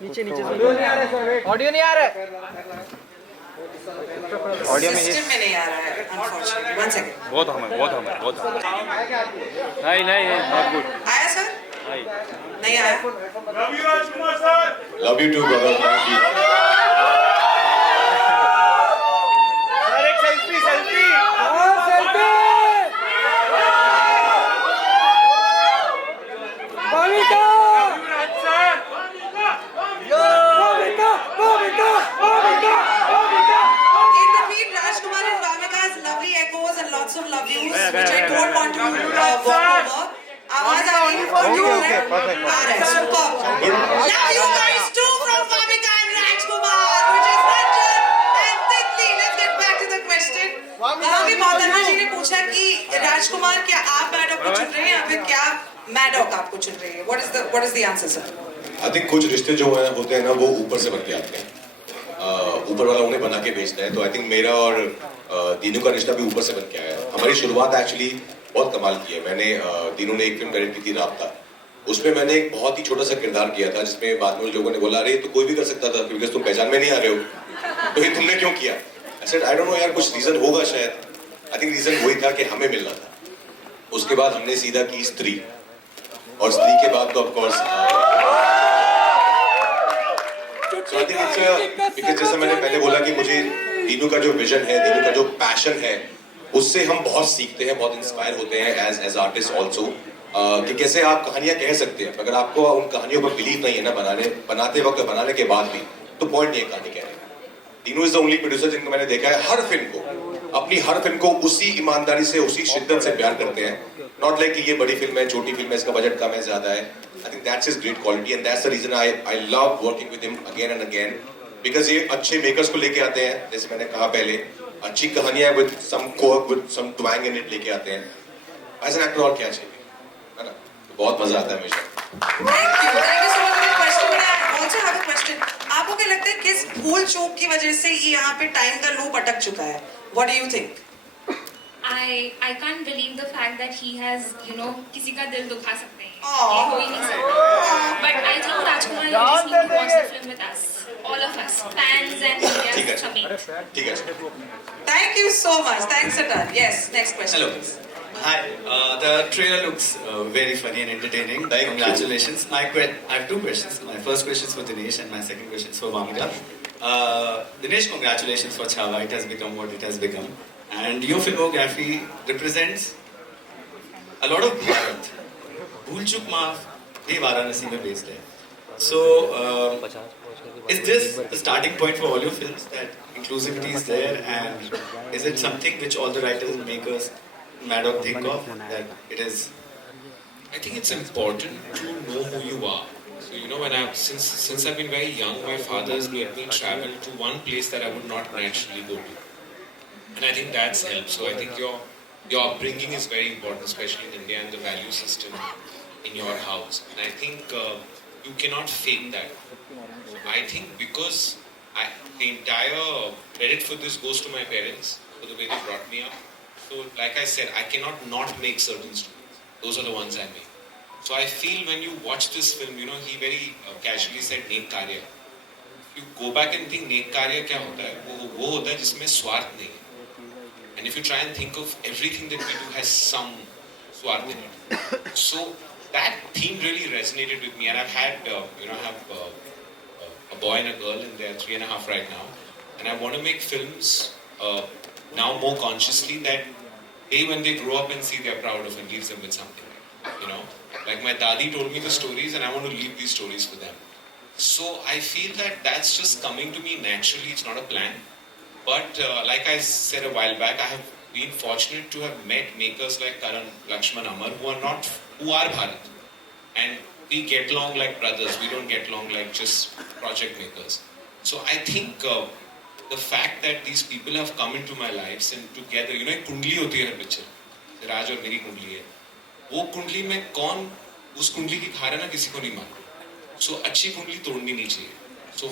नीचे audio नहीं आ रहा है। ऑडियो में सिस्टम में नहीं आ रहा है, unfortunately. One second. बहुत हमें नहीं नॉट गुड। आया सर? नहीं आया। Love you too brother. एक सेल्फी राजकुमार, क्या आप मैडॉक को चुन रहे हैं या फिर क्या मैडॉक आपको चुन रही है? What is the answer, sir? I think कुछ रिश्ते जो होते हैं ना वो ऊपर से बन के आते हैं, ऊपर वाला उन्हें बना के भेजता है। तो आई थिंक मेरा और दीनू का रिश्ता भी ऊपर से बन के आया है। हमारी शुरुआत एक्चुअली बहुत कमाल की है। मैंने दीनू ने एक फिल्म डायरेक्ट की थी राब्ता, उसमें मैंने एक बहुत ही छोटा सा किरदार किया था जिसमें बाद में लोगों ने बोला अरे तो कोई भी कर सकता था क्योंकि तुम पहचान में नहीं आ रहे हो, तो ये तुमने क्यों किया? आई डोंट नो यार, कुछ रीजन होगा शायद। आई थिंक रीजन वही था कि हमें मिलना था। उसके बाद हमने सीधा की स्त्री, और स्त्री के बाद तो ऑफकोर्स जैसा मैंने पहले बोला कि मुझे दीनू का जो विजन है, दीनू का जो पैशन है, उससे हम बहुत सीखते हैं, बहुत इंस्पायर होते हैं एज आर्टिस्ट ऑल्सो, कि कैसे आप कहानियां कह सकते हैं। अगर आपको उन कहानियों पर बिलीव नहीं है ना बनाते वक्त, बनाने के बाद भी, तो पॉइंट नहीं है कहानी कहने का। Dinu is the only producer जिनको मैंने देखा है हर फिल्म को, अपनी हर फिल्म को उसी ईमानदारी से, उसी शिद्दत से प्यार करते हैं। नॉट लाइक कि ये बड़ी फिल्म है, छोटी फिल्म है, इसका बजट कम है, ज्यादा है। I think that's his great quality and that's the reason I love working with him again and again, because ये अच्छे मेकर्स को लेके आते हैं, जैसे मैंने कहा पहले, अच्छी कहानियां with some core, with some twang in it लेके आते हैं। एज एन एक्टर और क्या चाहिए, है ना? तो बहुत मजा आता है हमेशा। Thank you so much for the question. But I also have a question. आपको क्या लगता है किस भूल चूक की वजह से ये यहाँ पे टाइम का लूप अटक चुका है? What do you think? I can't believe the fact that he has, किसी का दिल दुखा सकते हैं। Aww. ये हो ही नहीं सकता। But I think Rajkumar, you just need to watch the film with us, all of us, fans and media समेत। ठीक है। Thank you so much. Thanks a ton. Yes. Next question. Hello. Hi. The trailer looks very funny and entertaining. Thank you. Congratulations. I have two questions. My first question is for Dinesh and my second question is for Vamika. Dinesh, congratulations for Chhaava. It has become what it has become. And your filmography represents a lot of Bharat. Bhool Chuk Maaf bhi Varanasi mein based hai. So, is this the starting point for all your films, that inclusivity is there, and is it something which all the writers and makers, Maddock, think of, that it is? I think it's important to know who you are. So when since I've been very young, my father has let me travel to one place that I would not naturally go to, and I think that's helped. So I think your upbringing is very important, especially in India, and the value system in your house. And I think you cannot fake that. So I think because the entire credit for this goes to my parents for the way they brought me up. So like I said, I cannot not make certain stories. Those are the ones I make. So I feel when you watch this film, he very casually said नेक कार्य. If you go back and think नेक कार्य क्या होता है, वो होता है जिसमें स्वार्थ नहीं है. And if you try and think of everything that we do has some स्वार्थ in it. So that theme really resonated with me, and I've had, I have a boy and a girl, and they're 3.5 right now, and I want to make films now more consciously that when they grow up and see they're proud of and leaves them with something. Like my dadi told me the stories, and I want to leave these stories for them. So I feel that that's just coming to me naturally. It's not a plan. But like I said a while back, I have been fortunate to have met makers like Karan, Lakshman, Amar, who are Bharat. And we get along like brothers. We don't get along like just project makers. So I think the fact that these people have come into my lives and together, एक कुंडली होती है हर picture, राज और मेरी कुंडली है, वो कुंडली में कौन उस कुंडली की खा रहा है ना, किसी को नहीं मालूम. सो अच्छी कुंडली तोड़नी नहीं चाहिए. सो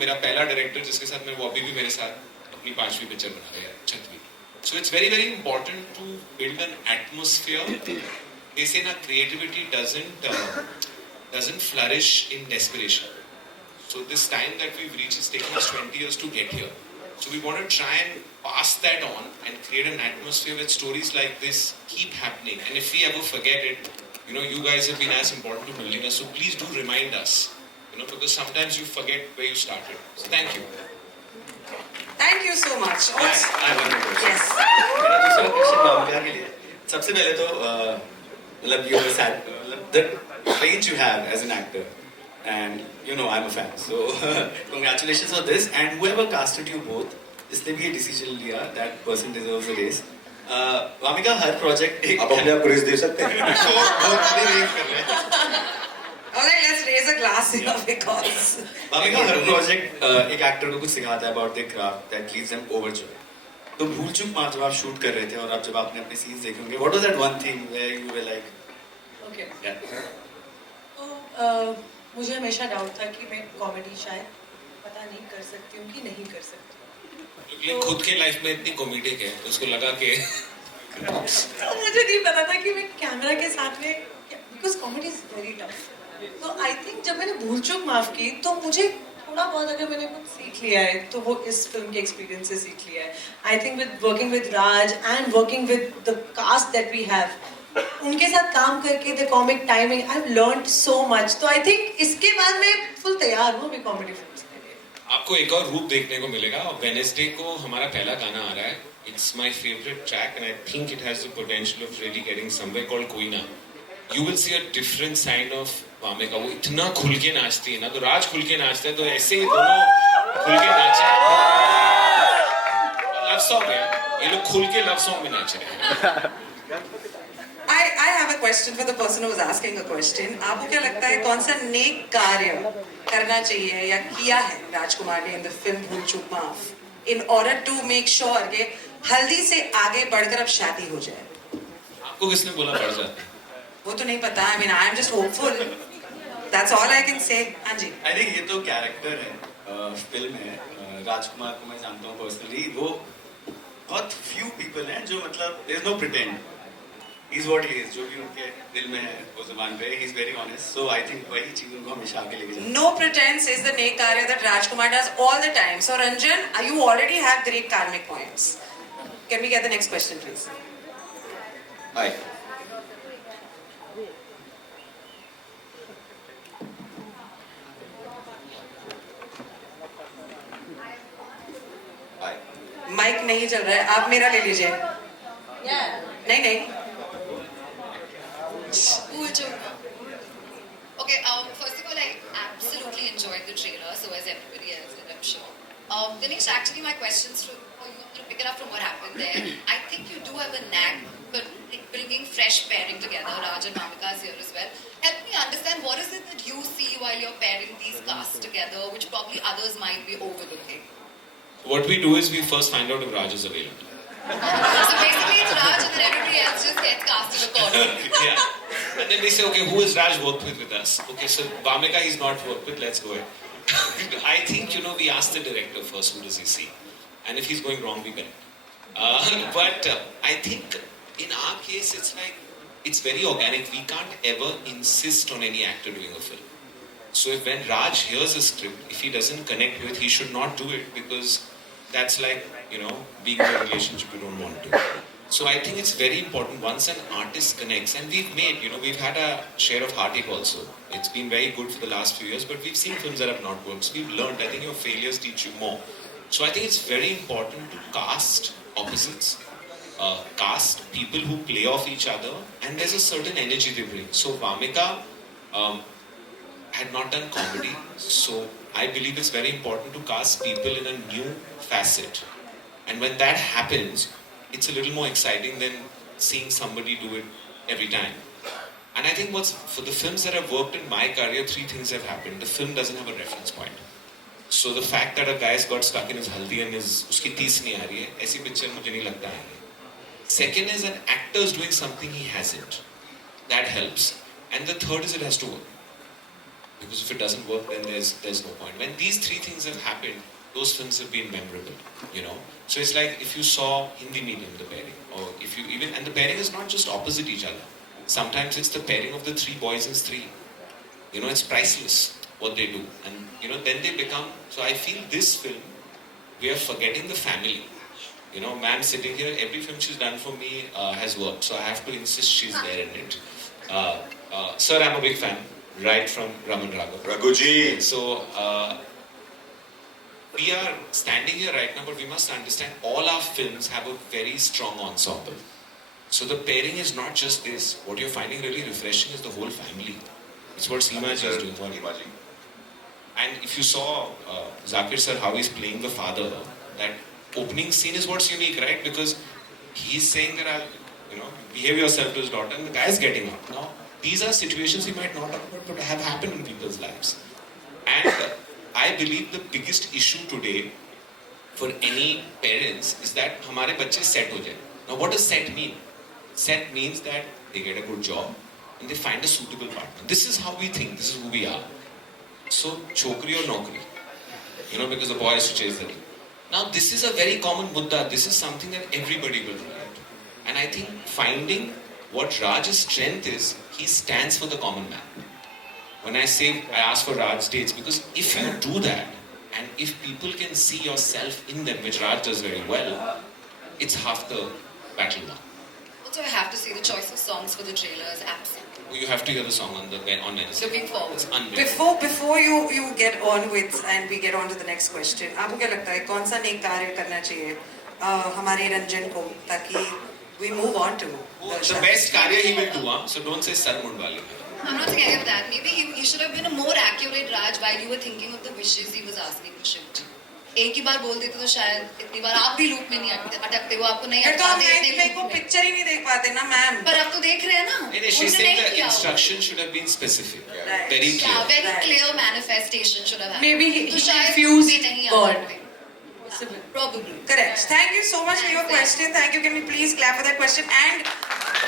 मेरा पहला डायरेक्टर जिसके साथ मैं, वो अभी भी मेरे साथ अपनी 5वीं पिक्चर बना रहा है, छठवीं. So it's very very important to build an atmosphere. They say that creativity doesn't flourish in desperation. So this time that we've reached has taken us 20 years to get here. So we want to try and pass that on and create an atmosphere where stories like this keep happening. And if we ever forget it, you guys have been as important to building us. So please do remind us, because sometimes you forget where you started. So thank you. Thank you so much. I have one more question. Yes. मेरा दूसरा question Bhavika के लिए. सबसे पहले तो you were sad, the range you have as an actor, and I'm a fan, so congratulations on this. And whoever casted you both, जिसने भी ये decision लिया, that person deserves a raise. Wamiqa, her project आप अपने आप को race दे सकते हैं. Alright, let's raise a glass here because Wamiqa, her project एक actor को कुछ सिखाता है about their craft that leaves them overjoyed. तो भूल चूक माफ जब आप शूट कर रहे थे और आप जब आपने अपने सीन्स देखे होंगे, what was that one thing where you were like okay yeah. तो मुझे हमेशा डाउट था कि मैं कॉमेडी शायद पता नहीं कर सकती हूँ कि नहीं कर सकती। लेकिन खुद के लाइफ में इतनी कॉमेडिक है तो उसको लगा कि तो मुझे नहीं पता था कि मैं कैमरा के साथ में, because comedy is very tough. तो आई थिंक जब मैंने भूल चूक माफ की तो मुझे थोड़ा बहुत अगर मैंने कुछ सीख लिया है तो वो इस फिल्म के एक्सपीरियंस से सीख लिया है। I think with working with Raj and working with the cast that we have, उनके साथ काम करके the comic timing, I have learned so much. तो आई थिंक इसके बाद मैं फुल तैयार हूँ अभी कॉमेडी फिल्म्स के लिए। आपको एक और रूप देखने को मिलेगा। वेडनेसडे को हमारा पहला गाना आ रहा है। It's my favourite track and I think it has the potential of really getting somewhere called Koyna. You will see a different side of Wamiqa. वो इतना खुल के नाचती है ना, तो राज खुल के नाचता है, तो ऐसे ही दोनों खुल के नाचे। लव सॉन्ग है ये, लोग खुल के लव सॉन्ग में नाच रहे हैं। I have a question for the person who was asking a question. आपको क्या लगता है कौन सा नेक कार्य करना चाहिए या किया है राजकुमार ने in the film Bhool Chuk Maaf in order to make sure कि हल्दी से आगे बढ़कर अब शादी हो जाए? आपको किसने बोला बढ़ जाता है? वो तो नहीं पता। I mean, I am just hopeful. That's all I can say. हाँ जी। आई थिंक ये तो कैरेक्टर है फिल्म है। राजकुमार को मैं जानता हूँ पर्सनली। वो बहुत फ्यू पीपल हैं जो मतलब there is no pretend, he is what he is, जो भी उनके दिल में है वो जुबान पे, he is very honest. So I think वही चीज उनको हमेशा आगे लेके जाती है। No pretense is the नेक कार्य that Rajkumar does all the time. So Ranjan, you already have great karmic points. Can we get the next question, please? Hi. Mic नहीं चल रहा है, आप मेरा ले लीजिए। नहीं नहीं। Cool joke. Okay, first of all, I absolutely enjoyed the trailer, so as everybody else did, I'm sure. Dinesh, actually my questions for you, I'm going to pick it up from what happened there. I think you do have a knack for bringing fresh pairing together. Raj and Mamika is here as well. Help me understand, what is it that you see while you're pairing these casts together, which probably others might be overlooking? What we do is we first find out if Raj is available. So basically it's Raj and then everybody else just gets cast in a corner. Yeah. And then we say, okay, who has Raj worked with us? Okay, so Vamika he's not worked with, let's go ahead. I think, we ask the director first, who does he see? And if he's going wrong, we correct. But I think in our case, it's like, it's very organic. We can't ever insist on any actor doing a film. So if when Raj hears a script, if he doesn't connect with, he should not do it, because that's like, being in a relationship you don't want to. So I think it's very important once an artist connects, and we've had a share of heartache also. It's been very good for the last few years, but we've seen films that have not worked. So we've learned. I think your failures teach you more. So I think it's very important to cast opposites, cast people who play off each other, and there's a certain energy they bring. So Vamika had not done comedy, so I believe it's very important to cast people in a new facet. And when that happens, it's a little more exciting than seeing somebody do it every time. And I think for the films that have worked in my career, 3 things have happened. The film doesn't have a reference point. So the fact that a guy's got stuck in his haldi and uski tees nahi aa rahi hai, aisi picture mujhe nahi lagta hai. Second is an actor is doing something he hasn't. That helps. And the third is it has to work. Because if it doesn't work, then there's no point. When these 3 things have happened, those films have been memorable, So it's like if you saw Hindi medium, the pairing, or if you and the pairing is not just opposite each other. Sometimes it's the pairing of the 3 boys in Stree. It's priceless what they do. And, then they become, so I feel this film, we are forgetting the family. Ma'am sitting here, every film she's done for me has worked. So I have to insist she's there in it. Sir, I'm a big fan. Right from Raman Raghav. Raghuji. So, we are standing here right now, but we must understand all our films have a very strong ensemble. So the pairing is not just this. What you're finding really refreshing is the whole family. It's what Seema ji is doing. And if you saw Zakir sir, how he's playing the father, that opening scene is what's unique, right? Because he's saying that behave yourself to his daughter, and the guy's getting up. Now, these are situations he might not have, but have happened in people's lives. And I believe the biggest issue today for any parents is that हमारे बच्चे set हो जाए. Now what does set mean? Set means that they get a good job and they find a suitable partner. This is how we think. This is who we are. So chokri or nokri, you know, because the boy has to chase the girl. Now this is a very common mudda. This is something that everybody will relate. And I think finding what Raj's strength is, he stands for the common man. When I say I ask for Raj dates, because if you do that, and if people can see yourself in them, which Raj does very well, it's half the battle won. Also, I have to say the choice of songs for the trailer is absolute. You have to hear the song on Wednesday. Looking forward. It's unbelievable. Before you get on with and we get on to the next question, आपको क्या लगता है कौन सा नेक कार्य करना चाहिए हमारे रंजन को ताकि we move on to The best karya he will do, huh? So don't say Sar Mundwali. I'm not saying any of that. Maybe he should have been a more accurate Raj while you were thinking of the wishes he was asking for Shiv ji. एक ही बार बोल देते तो शायद इतनी बार आप भी loop में नहीं अटकते, वो आपको नहीं अटकाते को पिक्चर ही नहीं देख पाते ना मैम. पर अब तो देख रहे हैं ना. She's saying the instruction should have been specific, Right. very clear. Yeah, very clear manifestation should have happened. Maybe he तो शायद confused भी नहीं God. आते. Probably. Correct. Thank you so much for your question. Thank you. Can we please clap for that question? And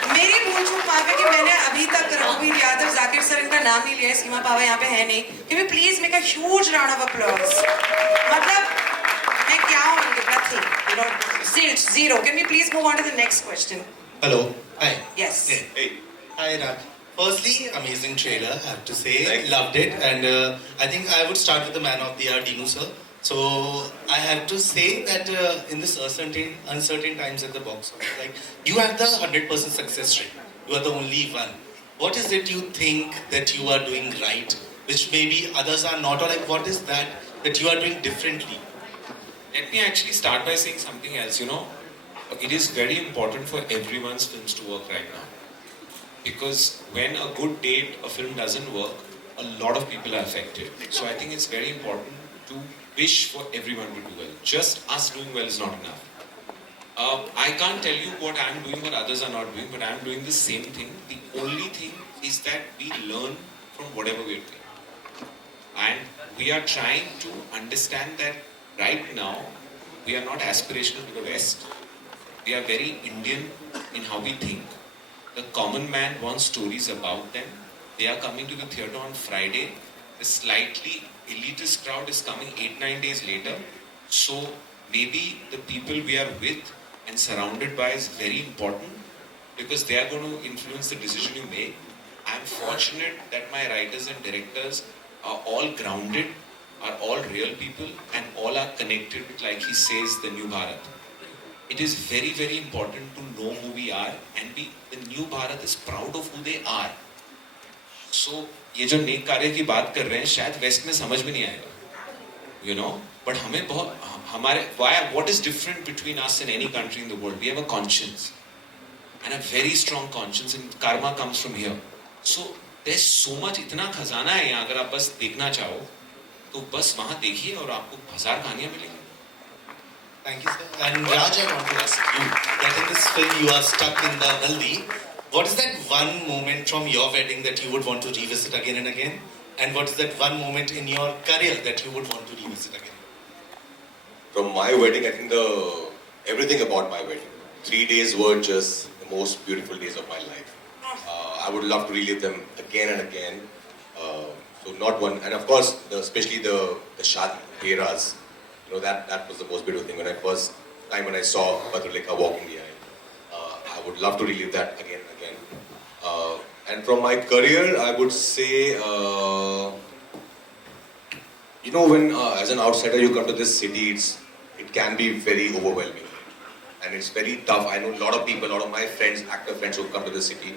मेरी भूल चूक माफ है कि मैंने अभी तक रघुवीर यादव, जाकिर सर इनका नाम नहीं लिया है. सीमा पावा यहाँ पे है नहीं. Can we please make a huge round of applause? मतलब मैं क्या हूँ इनके nothing. You know, zero. Can we please move on to the next question? Hello. Hi. Yes. Hey. Hi, Raj. Firstly, amazing trailer, I have to say. Loved it. And I think I would start with the man of the year, Dinu sir. So I have to say that in this uncertain times at the box office, like you have the 100% success rate. You are the only one. What is it you think that you are doing right, which maybe others are not, or like what is that you are doing differently? Let me actually start by saying something else. You know, it is very important for everyone's films to work right now. Because when a good date, a film doesn't work, a lot of people are affected. So I think it's very important to wish for everyone to do well. Just us doing well is not enough. I can't tell you what I'm doing, what others are not doing, but I'm doing the same thing. The only thing is that we learn from whatever we're doing. And we are trying to understand that right now, we are not aspirational to the West. We are very Indian in how we think. The common man wants stories about them. They are coming to the theatre on Friday. The slightly elitist crowd is coming 8-9 days later. So maybe the people we are with and surrounded by is very important because they are going to influence the decision you make. I am fortunate that my writers and directors are all grounded, are all real people and all are connected with, like he says, the new Bharat. It is very, very important to know who we are and the new Bharat is proud of who they are. So, ये जो नेक कार्य की बात कर रहे हैं शायद waste में समझ में नहीं आएगा, you know, but हमें बहुत हमारे what is different between us and any country in the world? We have a conscience and a very strong conscience and karma comes from here. So there's so much, इतना खजाना है यहाँ, अगर आप बस देखना चाहो तो बस वहाँ देखिए और आपको 1000 कहानियाँ मिलेंगी. Thank you, sir. And Raj, I want to ask you that in this film you are stuck in the Haldi. What is that one moment from your wedding that you would want to revisit again and again? And what is that one moment in your career that you would want to revisit again? From my wedding, I think everything about my wedding. 3 days were just the most beautiful days of my life. I would love to relive them again and again. So not one, and of course, especially the Shadi Heras. You know, that was the most beautiful thing when I saw Bhadralekha walking the aisle. I would love to relive that again and again. And from my career, I would say, you know, when as an outsider you come to this city, it can be very overwhelming. And it's very tough. I know a lot of people, a lot of my friends, actor friends who come to this city,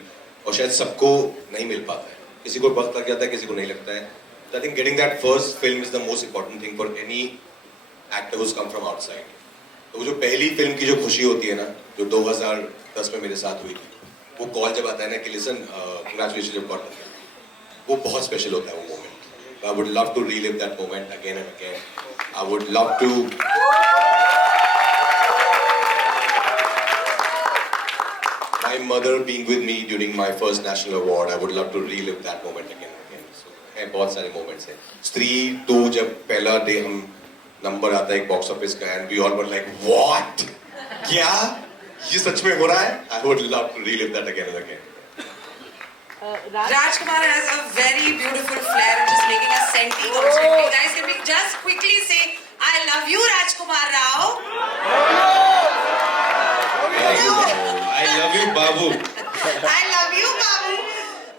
और शायद सबको नहीं मिल पाता है. किसी को वक्त लग जाता है, किसी को नहीं लगता है. So I think getting that first film is the most important thing for any actor who's come from outside. तो जो पहली फिल्म की जो खुशी होती है ना, जो 2010 में मेरे साथ हुई थी, वो कॉल जब आता है ना कि listen, congratulations you've got it, वो बहुत स्पेशल होता है वो moment. I would love to relive that moment again and again. I would love to. My mother being with me during my first national award, I would love to relive that moment again and again. So, बहुत सारे moments हैं. Stree 2 जब पहला day हम number आता है एक box office का and we all were like what, क्या ये सच में हो रहा है? I would love to relive that again and again. Rajkumar has a very beautiful flair of just making us senti constantly. Guys, can we just quickly say, I love you, Rajkumar Rao? I love you, Babu. I love you, Babu.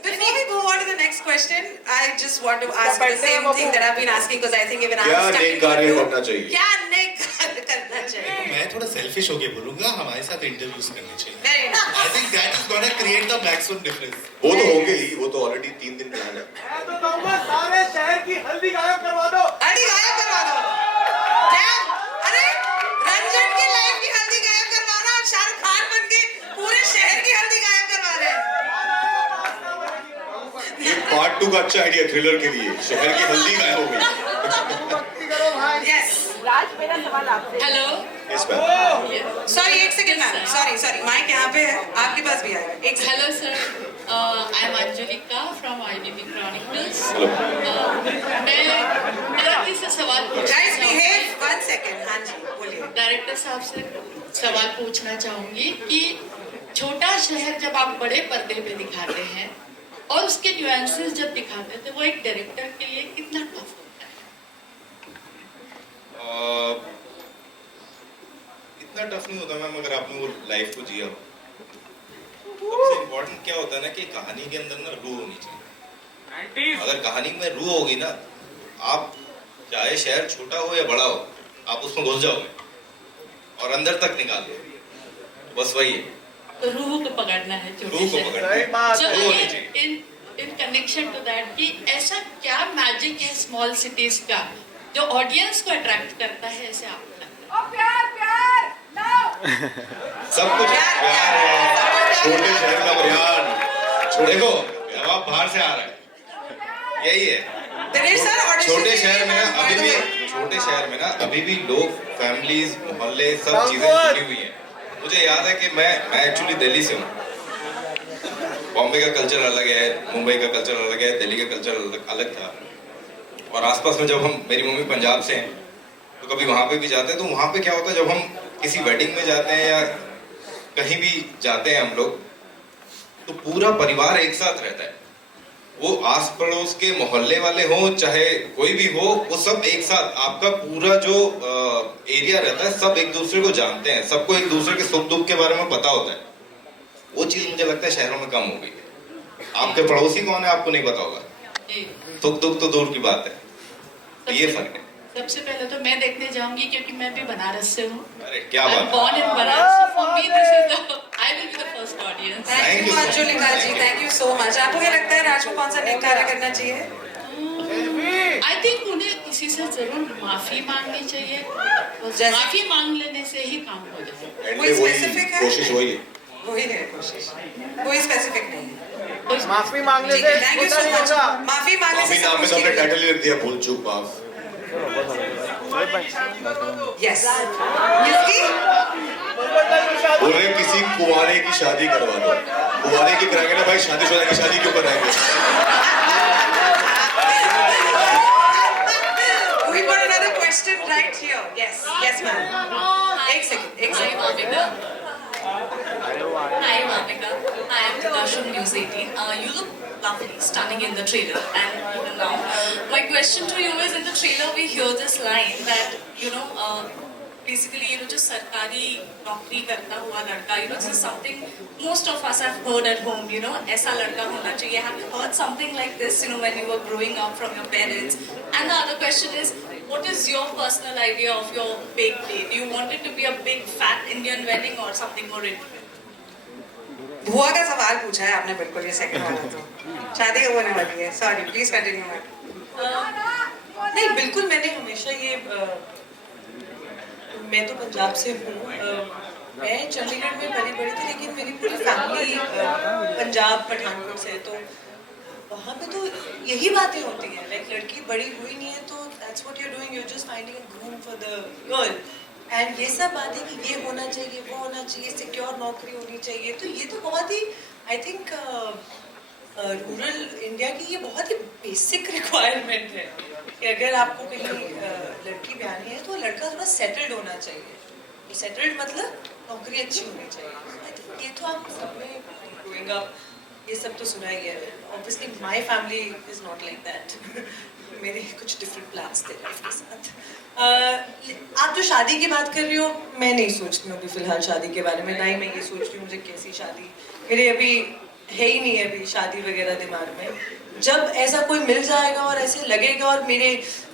Before we go on to the next question, I just want to ask you the same thing that I've been asking because I think even I'm क्या stuck neck in कार्य you. करना चाहिए? क्या नेक कार्य करना चाहिए? मैं थोड़ा सेल्फिश होके बोलूंगा, हमारे साथ इंटरव्यूज करने चाहिए. Very nice. I think that is gonna create the maximum difference. वो तो होंगे ही, वो तो ऑलरेडी 3 दिन प्लान है. मैं तो कहूँगा सारे शहर की हल्दी गायब करवा दो. हल्दी गायब करवा दो. Damn! अरे रंजन की लाइफ की हल्दी गायब करवाना और शाहरुख खान बन के पूरे शहर की हल्दी गायब करवा रहे हैं. ये पार्ट 2 का अच्छा आइडिया थ्रिलर के लिए. शहर की हल्दी गायब हो गई. Yes. राज, मेरा सवाल आपसे. Hello. इस बार Sorry, एक सेकंड मैम. Sorry. माइक यहाँ पे है. आपके पास भी आएगा. एक Hello, sir. I am Anjulika from IDB Chronicles. मैं डायरेक्टर से सवाल Guys, behave. 1 second. हाँ जी, बोलिए. डायरेक्टर साहब से सवाल पूछना चाहूंगी कि छोटा शहर जब आप बड़े पर्दे पे दिखाते हैं और उसके न्यूएंसेस जब दिखाते हैं तो वो एक डायरेक्टर के लिए कितना टफ होता है? इतना टफ नहीं होता मैम अगर आपने वो लाइफ को जिया हो. सबसे इम्पोर्टेंट क्या होता है ना कि कहानी के अंदर ना रूह होनी चाहिए. अगर कहानी में रूह होगी ना, आप चाहे शहर छोटा हो या बड़ा हो, आप उसमें घुस जाओगे और अंदर तक निकाल दोगे. बस वही है, तो रूह को पकड़ना है छोटे रूह को शहर. पकड़ना. So रूह होनी चाहिए. in connection to that कि ऐसा क्या मैजिक है स्मॉल सिटीज का जो ऑडियंस को अट्रैक्ट करता है ऐसे आपको लगता है? प्यार सब कुछ प्यार है. छोटे शहर का प्यार. देखो जवाब बाहर से आ रहा है, यही है. दिनेश सर, audition छोटे के शहर लिए में ना by अभी the भी way, छोटे शहर में ना अभी भी लोग, फैमिलीज, मोहल्ले, सब चीजें जुड़ी हुई हैं. मुझे याद है कि मैं एक्चुअली दिल्ली से हूँ. बॉम्बे का कल्चर अलग है, मुंबई का कल्चर अलग है, दिल्ली का कल्चर अलग था. और आसपास में जब हम, मेरी मम्मी पंजाब से हैं, तो कभी वहाँ पे भी जाते हैं. तो वहाँ पे क्या होता है, जब हम किसी वेडिंग में जाते हैं या कहीं भी जाते हैं हम लोग, तो पूरा परिवार एक साथ रहता है. वो आस पड़ोस के मोहल्ले वाले हों चाहे कोई भी हो, वो सब एक साथ, आपका पूरा जो एरिया रहता है, सब एक दूसरे को जानते हैं. सबको एक दूसरे के सुख दुख के बारे में पता होता है. वो चीज मुझे लगता है शहरों में कम हो गई है. आपके पड़ोसी कौन है आपको नहीं पता होगा. सुख दुख तो दूर की बात है. तो ये फर्क है. सबसे पहले तो मैं देखने जाऊंगी क्योंकि मैं भी बनारस से हूँ. अरे क्या बात है. born in Banaras, so for me this is the I will be the first audience. Thank you Anjulika ji, thank you so much. आपको क्या लगता है राज को कौन सा नेक कार्य करना चाहिए? I think उन्हें किसी से जरूर माफी मांगनी चाहिए. माफी मांग लेने से ही काम हो जाए. एंड कोई में वही specific है? कोशिश वही है. वही है कोशिश, कोई स्पेसिफिक नहीं है. माफी मांगने ठीक से है, थैंक यू सो मच. माफी मांगने अभी से नाम में सब तो हमने कुछ टाइटल ही रख दिया, भूल चूक माफ. यस. किसकी? बोल रहे किसी कुंवारे की शादी करवा दो. कुंवारे की कराएंगे ना भाई, शादीशुदा की शादी क्यों कराएंगे? We got another question right here. Yes ma'am. एक second. Hi Vamika, I am Prakash from News 18. You look lovely, stunning in the trailer and even now. My question to you is, in the trailer we hear this line that basically जो सरकारी नौकरी करता हुआ लड़का, this is something most of us have heard at home. ऐसा लड़का होना चाहिए. Have you heard something like this? When you were growing up from your parents. And the other question is, what is your personal idea of your big day? Do you want it to be a big fat Indian wedding or something more intimate? बुआ का सवाल पूछा है आपने, बिल्कुल ये second वाला तो शादी कब होने वाली है? Sorry, please continue ma'am. नहीं, बिल्कुल. मैंने हमेशा ये मैं तो पंजाब से हूँ. मैं चंडीगढ़ में पली बड़ी थी, लेकिन मेरी पूरी फैमिली पंजाब पठानकोट से. तो वहाँ पे तो यही बातें होती हैं. लाइक लड़की बड़ी हुई नहीं है तो that's what you are doing, you are just finding a groom for the girl. एंड ये सब बात है कि ये होना चाहिए, वो होना चाहिए, सिक्योर नौकरी होनी चाहिए. तो ये तो बहुत ही, आई थिंक रूरल इंडिया की ये बहुत ही बेसिक रिक्वायरमेंट है कि अगर आपको कहीं लड़की ब्यानी है तो लड़का थोड़ा सेटल्ड होना चाहिए. तो सेटल्ड मतलब नौकरी अच्छी होनी चाहिए. I think ये तो हम सबने ग्रोइंग अप ये सब तो सुना ही है. Obviously my family is not like that. मेरे कुछ डिफरेंट प्लान्स थे लाइफ के साथ. आप जो शादी की बात कर रही हो, मैं नहीं सोचती हूँ अभी फिलहाल शादी के बारे में. ना ही मैं ये सोच रही हूँ मुझे कैसी शादी, मेरे अभी है ही नहीं है अभी शादी वगैरह दिमाग में. जब ऐसा कोई मिल जाएगा और ऐसे लगेगा और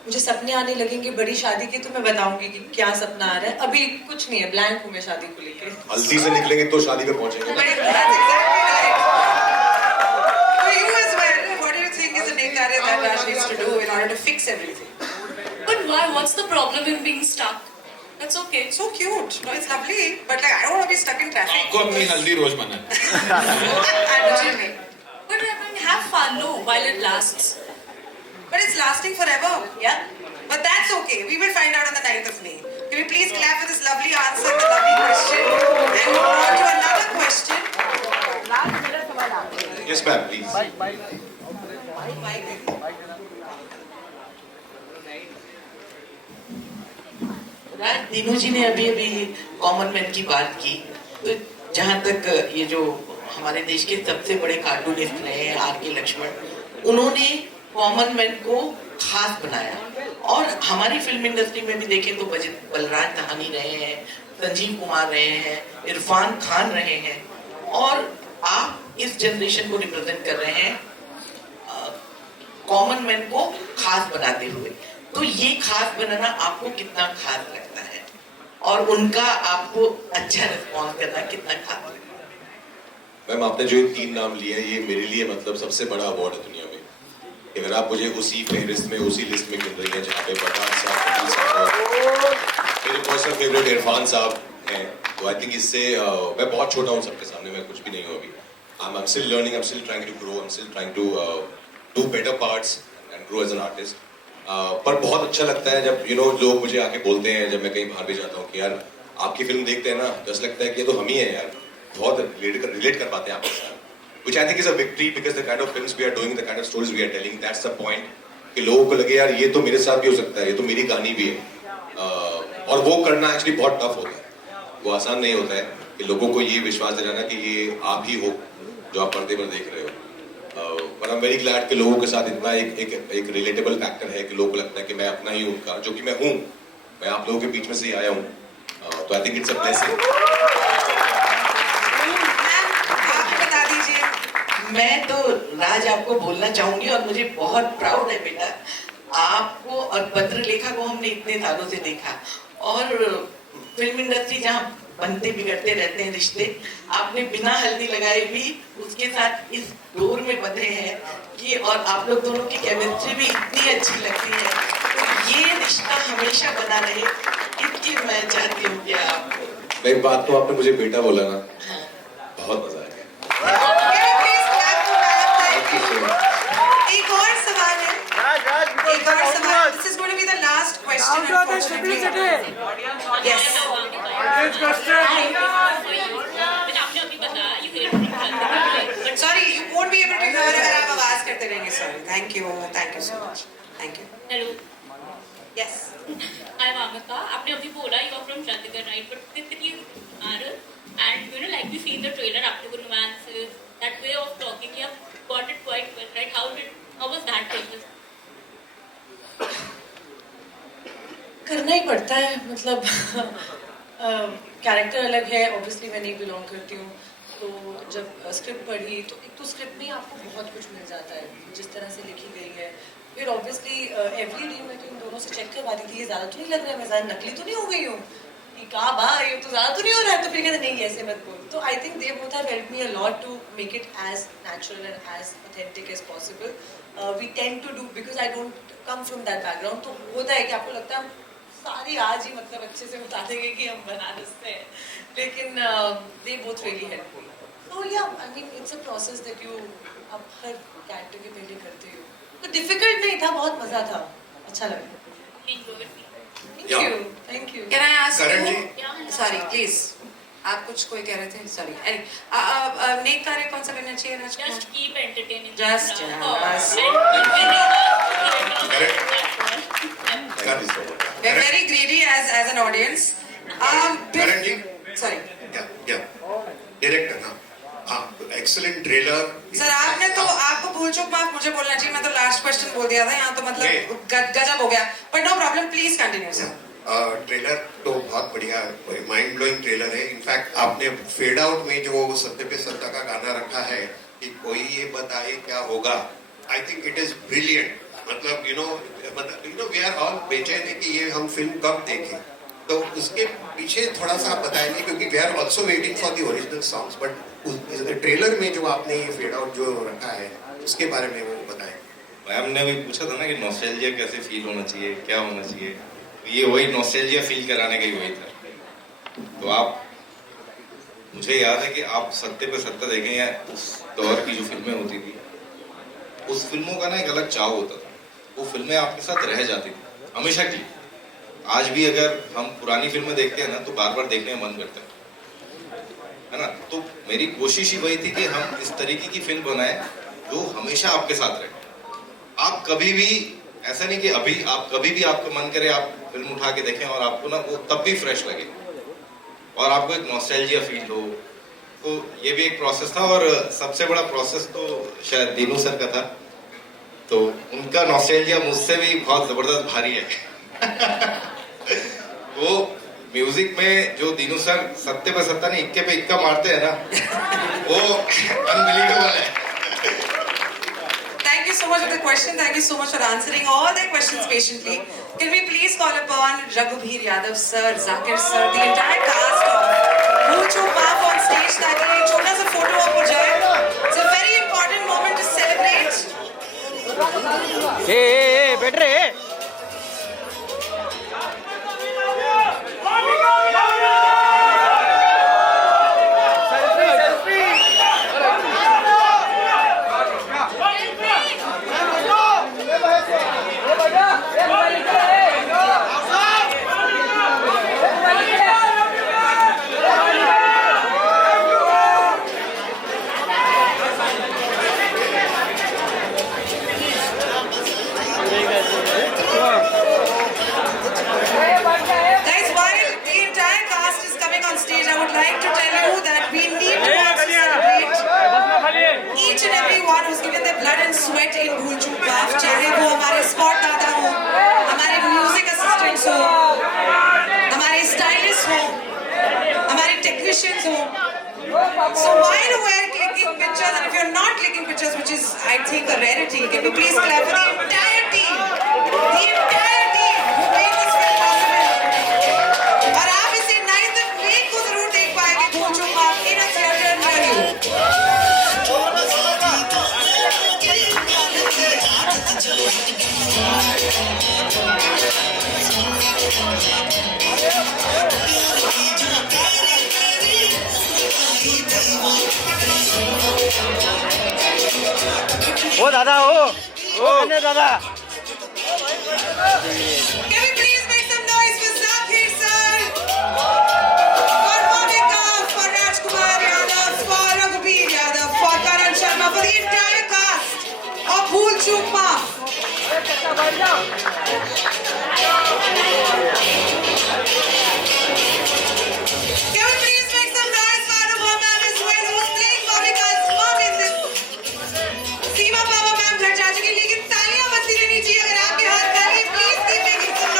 मुझे सपने आने लगेंगे बड़ी शादी के, तो मैं बताऊंगी कि क्या सपना आ रहा है. अभी कुछ नहीं है, ब्लैंक हूँ मैं शादी को लेके. हल्दी से निकलेंगे तो शादी में पहुंचेंगे. But why? What's the problem in being stuck? That's okay. So cute. No, it's lovely. But like, I don't want to be stuck in traffic. आपको अपनी हल्दी रोज मनाना. But I mean, have fun, no, while it lasts. But it's lasting forever. Yeah. But that's okay. We will find out on the 9th of May. Can we please clap for this lovely answer, this lovely question, and move on to another question. Yes, ma'am, please. Dinu जी ने अभी अभी common man की बात की. तो जहाँ तक ये जो हमारे देश के सबसे बड़े कार्टूनिस्ट रहे हैं R.K. लक्ष्मण, उन्होंने कॉमन मैन को खास बनाया. और हमारी फिल्म इंडस्ट्री में भी देखें तो बलराज दहानी रहे हैं, संजीव कुमार रहे हैं, इरफान खान रहे हैं, और आप इस जनरेशन को रिप्रेजेंट कर रहे हैं कॉमन मैन को खास बनाते हुए. तो ये खास बनाना आपको कितना खास लगता है, और उनका आपको अच्छा रिस्पॉन्स करना कितना खास लगता है? मैम, आपने जो 3 नाम लिए हैं, ये मेरे लिए मतलब सबसे बड़ा अवार्ड है दुनिया में. अगर आप मुझे उसी फहरिस्त में, उसी लिस्ट में गिन रही हैं जहाँ पे बलराज साहब, कपिल साहब, मेरे पर्सनल फेवरेट इरफान साहब हैं, तो आई थिंक इससे मैं बहुत छोटा हूँ सबके सामने, मैं कुछ भी नहीं हूँ अभी. I'm still learning, I'm still trying to grow, I'm still trying to do better parts and grow as an artist. पर बहुत अच्छा लगता है जब लोग मुझे आके बोलते हैं, जब मैं कहीं बाहर भी जाता हूँ कि यार आपकी फिल्म देखते हैं ना, तो ऐसा लगता है कि ये तो हम ही हैं यार, बहुत रिलेट कर पाते हैं आपके साथ. Which I think is a victory because the kind of films we are doing, the kind of stories we are telling, that's the point. कि लोगों को लगे यार ये तो मेरे साथ भी हो सकता है, ये तो मेरी कहानी भी है. और वो करना एक्चुअली बहुत टफ होता है, वो आसान नहीं होता है कि लोगों को ये विश्वास दिलाना कि ये आप ही हो जो आप पर्दे पर देख रहे हो. पर आई एम वेरी ग्लैड कि लोगों के साथ इतना एक रिलेटेबल फैक्टर है कि लोगों को लगता है कि मैं अपना ही हूँ उनका, जो कि मैं हूँ, मैं आप लोगों के बीच में से ही आया हूँ. तो I think it's a blessing. मैं तो राज आपको बोलना चाहूंगी, और मुझे बहुत प्राउड है बेटा, आपको और पत्र लेखा को हमने इतने सालों से देखा, और फिल्म इंडस्ट्री जहाँ बनते बिगड़ते रहते हैं रिश्ते, आपने बिना हल्दी लगाए भी उसके साथ इस दौर में बंधे हैं कि, और आप लोग दोनों की केमिस्ट्री भी इतनी अच्छी लगती है. तो ये रिश्ता हमेशा बना रहे, इसकी मैं चाहती हूँ कि आपको. एक बात तो आपने मुझे बेटा बोला ना, बहुत मजा आया. एक और सवाल है, एक और सवाल. This is going to be the last question. Yes. Sorry, you won't be able to hear अगर आप आवाज करते रहेंगे. Sorry. Thank you so much. Thank you. Hello. Yes. I'm Amita. आपने अभी बोला you are from Chandigarh, right? But Tittli are, and like we see in the trailer, आपके romances, that way of talking, you have got it quite well, right? How was that process? करना ही पड़ता है, मतलब character अलग है. Obviously मैं नहीं belong करती हूँ, तो जब स्क्रिप्ट पढ़ी तो एक तो स्क्रिप्ट में आपको बहुत कुछ मिल जाता है जिस तरह से लिखी गई है. फिर ऑब्वियसली एवरी डे मैं तो इन दोनों से चेक करवाती थी, ये ज़्यादा तो नहीं लग रहा है, मैं ज़्यादा नकली तो नहीं हो गई हूँ, कि कहा बा ये तो ज़्यादा तो नहीं हो रहा है. तो फिर कहते नहीं ऐसे मत बोल. तो I think they both have helped me a lot to make it as natural and as authentic as possible. We tend to do, because I don't come from that background, तो होता है कि आपको लगता है हम सारी आज ही मतलब अच्छे से बता देंगे कि हम बनारस से हैं, लेकिन दे बोथ रियली हेल्पफुल. तो या I mean it's a process that you आप हर कैरेक्टर के पहले करते हो. तो डिफिकल्ट नहीं था, बहुत मजा था, अच्छा लगा. Thank you. Can I ask Karan you? Sorry, please. आप कुछ कोई कह रहे थे, सॉरी. नेक कार्य कौन सा करना चाहिए राजकुमार? Just keep entertaining. Just, Oh, बस. and- Karan is the one. We're very greedy as an audience. Karan ji, Sorry. Director हाँ एक्सीलेंट ट्रेलर. सर आपने तो आपको भूल चूक माफ मुझे बोलना चाहिए. मैं तो लास्ट क्वेश्चन बोल दिया था. यहाँ तो मतलब गजब हो गया. But no problem, please continue sir. Trailer तो बहुत बढ़िया माइंड ब्लोइंग ट्रेलर है. इनफैक्ट आपने फेड आउट में जो सत्य पे सत्ता का गाना रखा है कि कोई ये बताए क्या होगा, I think it is brilliant. मतलब you know we are all बेचैन है कि ये हम फिल्म कब देखें. तो उसके पीछे थोड़ा सा आप बताएंगे क्योंकि we are also waiting for the original songs. But trailer में जो आपने ये फेड आउट जो रखा है उसके बारे में वो बताएं. मैम ने भी पूछा था ना कि नॉस्टैल्जिया कैसे फील होना चाहिए, क्या होना चाहिए. ये वही नॉस्टैल्जिया फील कराने का ही वही था. तो आप, मुझे याद है कि आप सत्य पे सत्ता देखें या उस दौर की जो फिल्में होती थी, उस फिल्मों का ना एक अलग चाव होता था. वो फिल्में आपके साथ रह जाती थी हमेशा की. आज भी अगर हम पुरानी फिल्में देखते हैं ना तो बार बार देखने का मन करता है ना. तो मेरी कोशिश ही वही थी कि हम इस तरीके की फिल्म बनाएं जो हमेशा आपके साथ रहे. आप कभी भी ऐसा नहीं कि अभी आप कभी भी आपको मन करे आप फिल्म उठा के देखें और आपको ना वो तब भी फ्रेश लगे और आपको एक नॉस्टैल्जिया फील हो. तो ये भी एक प्रोसेस था. और सबसे बड़ा प्रोसेस तो शायद दीनू सर का था. तो उनका नॉस्टैल्जिया मुझसे भी बहुत जबरदस्त भारी है. वो म्यूजिक में जो दीनू सर सत्य पे सत्ता नहीं इक्के पे इक्का मारते हैं ना, वो अनबिलीवेबल है. Thank you so much for the question. Thank you so much for answering all their questions patiently. Can we please call upon Raghubir Yadav sir, Zakir sir, the entire cast of Bhool Chook Maaf on stage ताकि एक छोटा सा photo आप हो जाए. It's a very important moment to celebrate. बैठ रहे. Guys, while the entire cast is coming on stage, I would like to tell you that we need to also celebrate each and every one who's given their blood and sweat in Bhool Chook Maaf. चाहे वो हमारे spot दादा हो, हमारे music assistants हो, हमारे stylist हो, हमारे टेक्नीशियंस हो. So while we're clicking pictures, and if you're not clicking pictures, which is I think a rarity, can we please clap for the entire team? The entire team who made this film possible. और आप इसे 9th May को जरूर देख पाएंगे Bhool Chook Maaf in a theater near you. ओ दादा ओ दादा. Can we please make some noise for Zakir sir, for Monica, for Rajkumar Yadav, for Raghubir Yadav, for Karan Sharma, for the entire cast of Bhool Chook Maaf. Can we please make some noise for Anubhav ma'am as well, who's playing Mounica's mom in this. Seema Baba ma'am घर जा चुकी, लेकिन तालियां बजती रहनी चाहिए. अगर आपके हाथ खाली, प्लीज कीप मेकिंग सम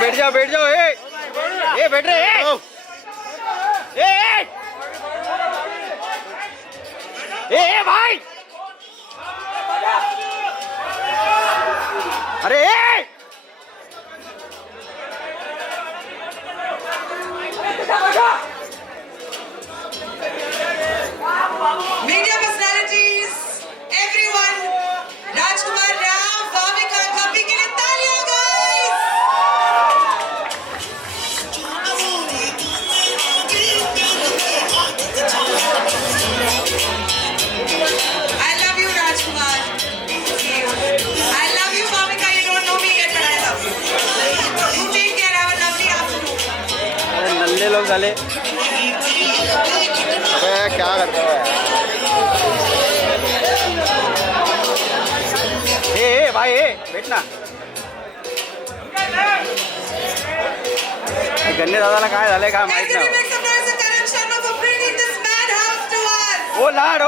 बैठ जाओ बैठ जाओ। ए बैठ रहे ए भाई अरे मीडिया पर्सनालिटीज एवरीवन, राजकुमार राव, भाविका कपी के लिए तालियां guys. I love you Rajkumar, I love you Bhavika, you don't know me yet but I love you. You take care, have a lovely afternoon. अरे नल्ले लोग साले। अबे क्या करते हो ए भाई बैठना। गन्ने दादाला काय झालंय काय माहित नाही। Make some noise for Karan Sharma for bringing this madhouse to us. O Lad